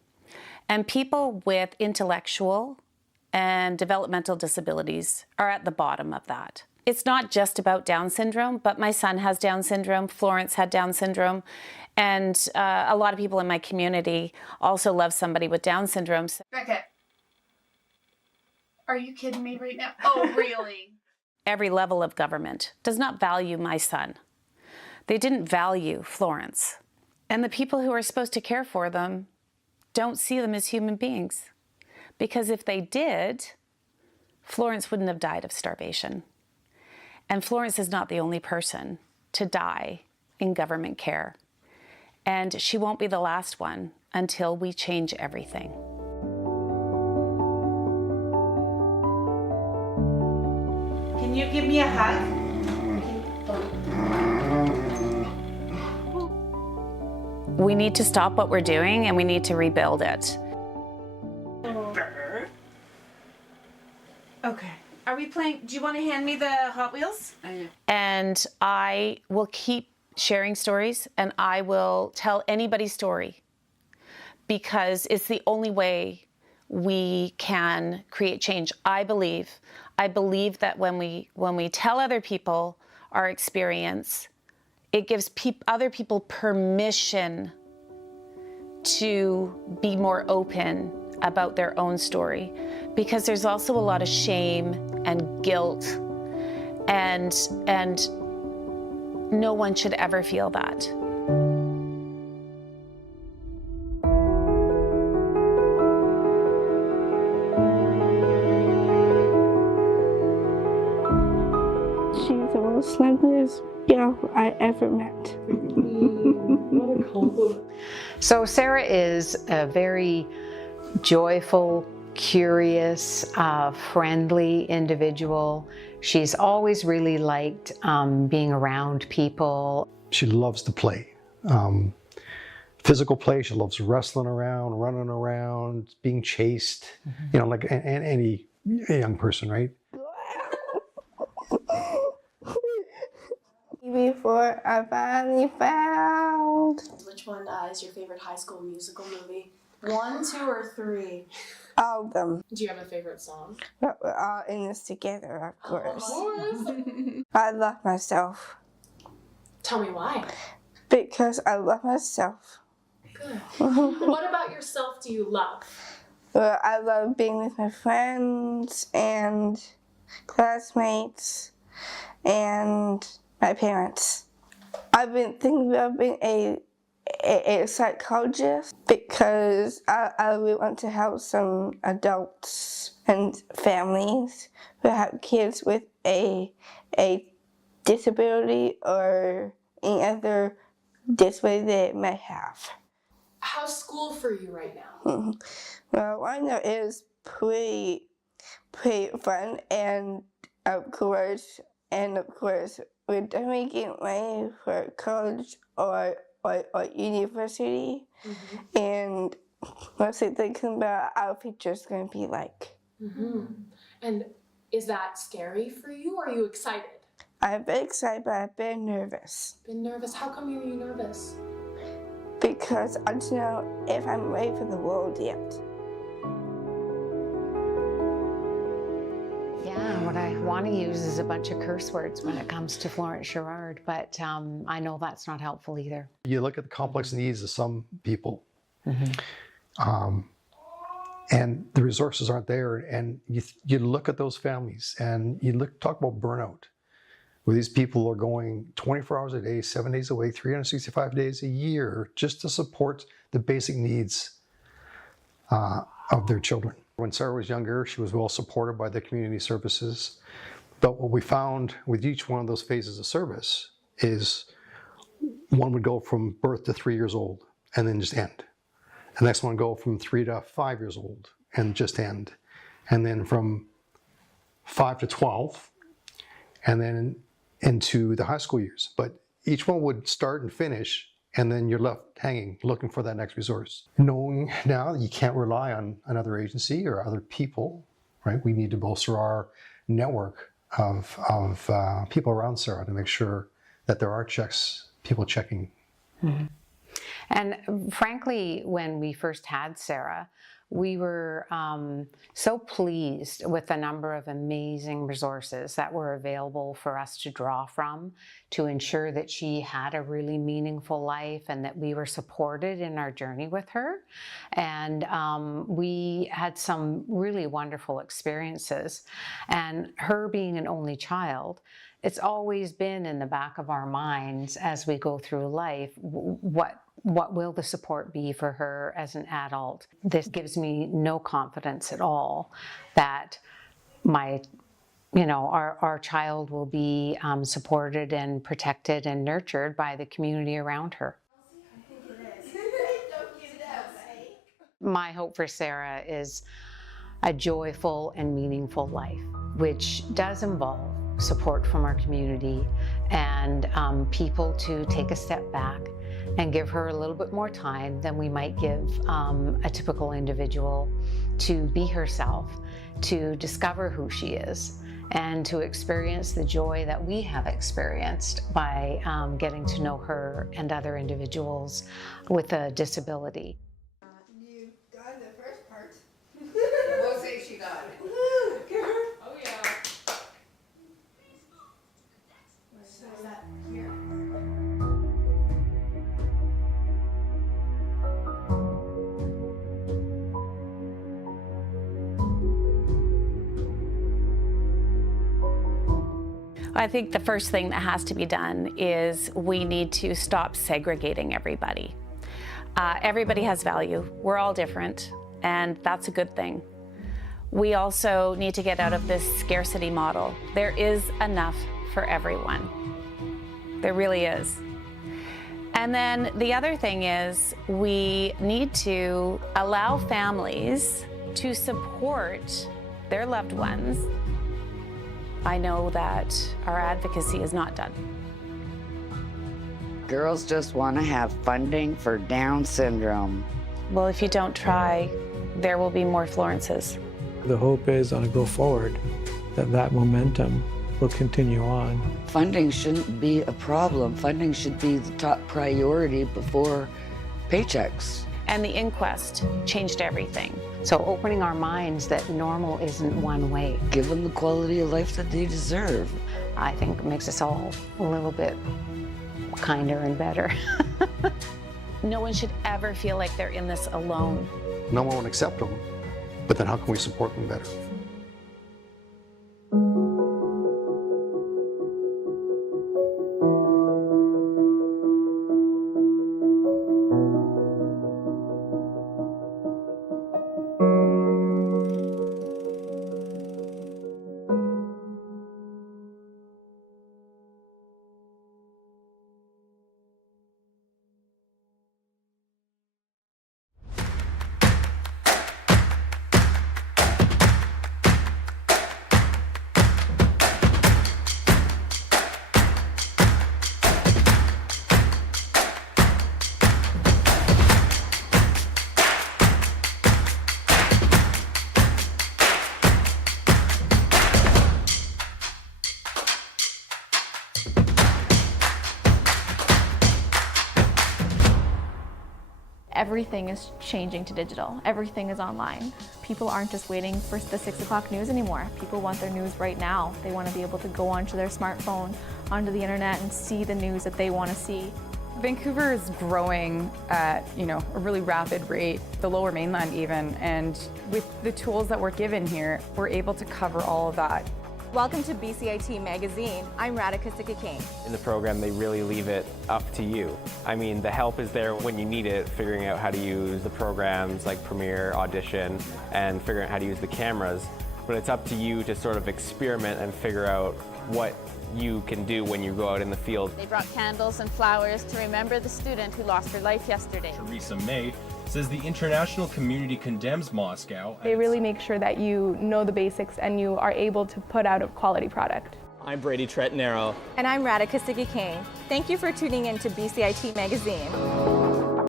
and people with intellectual and developmental disabilities are at the bottom of that. It's not just about Down syndrome, but my son has Down syndrome, Florence had Down syndrome, and a lot of people in my community also love somebody with Down syndrome. Becca, are you kidding me right now? Oh, really? Every level of government does not value my son. They didn't value Florence. And the people who are supposed to care for them don't see them as human beings. Because if they did, Florence wouldn't have died of starvation. And Florence is not the only person to die in government care. And she won't be the last one until we change everything. Can you give me a hug? We need to stop what we're doing and we need to rebuild it. Okay. Are we playing? Do you want to hand me the Hot Wheels? And I will keep sharing stories, and I will tell anybody's story, because it's the only way we can create change. I believe that when we tell other people our experience, it gives other people permission to be more open about their own story, because there's also a lot of shame and guilt, and no one should ever feel that. She's the most snuggliest girl I ever met. What a compliment. So Sarah is a very joyful, curious, friendly individual. She's always really liked being around people. She loves to play. Physical play, she loves wrestling around, running around, being chased, you know, like any young person, right? Before I finally found. Which one is your favorite High School Musical movie? 1, 2, or 3? All of them. Do you have a favorite song? But we're all in this together, of course. Of course. I love myself. Tell me why. Because I love myself. Good. What about yourself do you love? Well, I love being with my friends and classmates and my parents. I've been thinking about being a psychologist because I really want to help some adults and families who have kids with a disability or any other disability they might have. How's school for you right now? Well, I know it is pretty fun, and of course, we're definitely getting ready for college or university, and mostly thinking about how our future is going to be like. And is that scary for you, or are you excited? I'm very excited, but I've been nervous. Been nervous? How come are you nervous? because I don't know if I'm ready for the world yet. Yeah, what I want to use is a bunch of curse words when it comes to Florence Gerard, but I know that's not helpful either. You look at the complex needs of some people, and the resources aren't there, and you look at those families, and you talk about burnout, where these people are going 24 hours a day, 7 days a week, 365 days a year, just to support the basic needs of their children. When Sarah was younger, she was well supported by the community services. But what we found with each one of those phases of service is one would go from birth to 3 years old and then just end. The next one would go from 3 to 5 years old and just end. And then from 5 to 12, and then into the high school years. But each one would start and finish, and then you're left hanging, looking for that next resource. Knowing now that you can't rely on another agency or other people, right? We need to bolster our network of people around Sarah to make sure that there are people checking. And frankly, when we first had Sarah, we were so pleased with the number of amazing resources that were available for us to draw from to ensure that she had a really meaningful life and that we were supported in our journey with her. And we had some really wonderful experiences. And her being an only child, it's always been in the back of our minds as we go through life, what will the support be for her as an adult? This gives me no confidence at all that our child will be supported and protected and nurtured by the community around her. My hope for Sarah is a joyful and meaningful life, which does involve support from our community and people to take a step back and give her a little bit more time than we might give a typical individual to be herself, to discover who she is, and to experience the joy that we have experienced by getting to know her and other individuals with a disability. You got the first part. We'll say she got it. Oh yeah. So is that here? I think the first thing that has to be done is we need to stop segregating everybody. Everybody has value. We're all different, and that's a good thing. We also need to get out of this scarcity model. There is enough for everyone. There really is. And then the other thing is we need to allow families to support their loved ones. I know that our advocacy is not done. Girls just want to have funding for Down syndrome. Well, if you don't try, there will be more Florences. The hope is on a go forward that momentum will continue on. Funding shouldn't be a problem. Funding should be the top priority before paychecks. And the inquest changed everything. So opening our minds that normal isn't one way. Give them the quality of life that they deserve. I think makes us all a little bit kinder and better. No one should ever feel like they're in this alone. No one will accept them, but then how can we support them better? Everything is changing to digital. Everything is online. People aren't just waiting for the 6 o'clock news anymore. People want their news right now. They want to be able to go onto their smartphone, onto the internet, and see the news that they want to see. Vancouver is growing at, a really rapid rate, the Lower Mainland even, and with the tools that we're given here, we're able to cover all of that. Welcome to BCIT Magazine. I'm Radhika Sikki-King. In the program, they really leave it up to you. I mean, the help is there when you need it, figuring out how to use the programs like Premiere, Audition, and figuring out how to use the cameras. But it's up to you to sort of experiment and figure out what you can do when you go out in the field. They brought candles and flowers to remember the student who lost her life yesterday. Teresa May says the international community condemns Moscow. They really make sure that you know the basics and you are able to put out a quality product. I'm Brady Tretanero. And I'm Radhika Sikki-King. Thank you for tuning in to BCIT Magazine.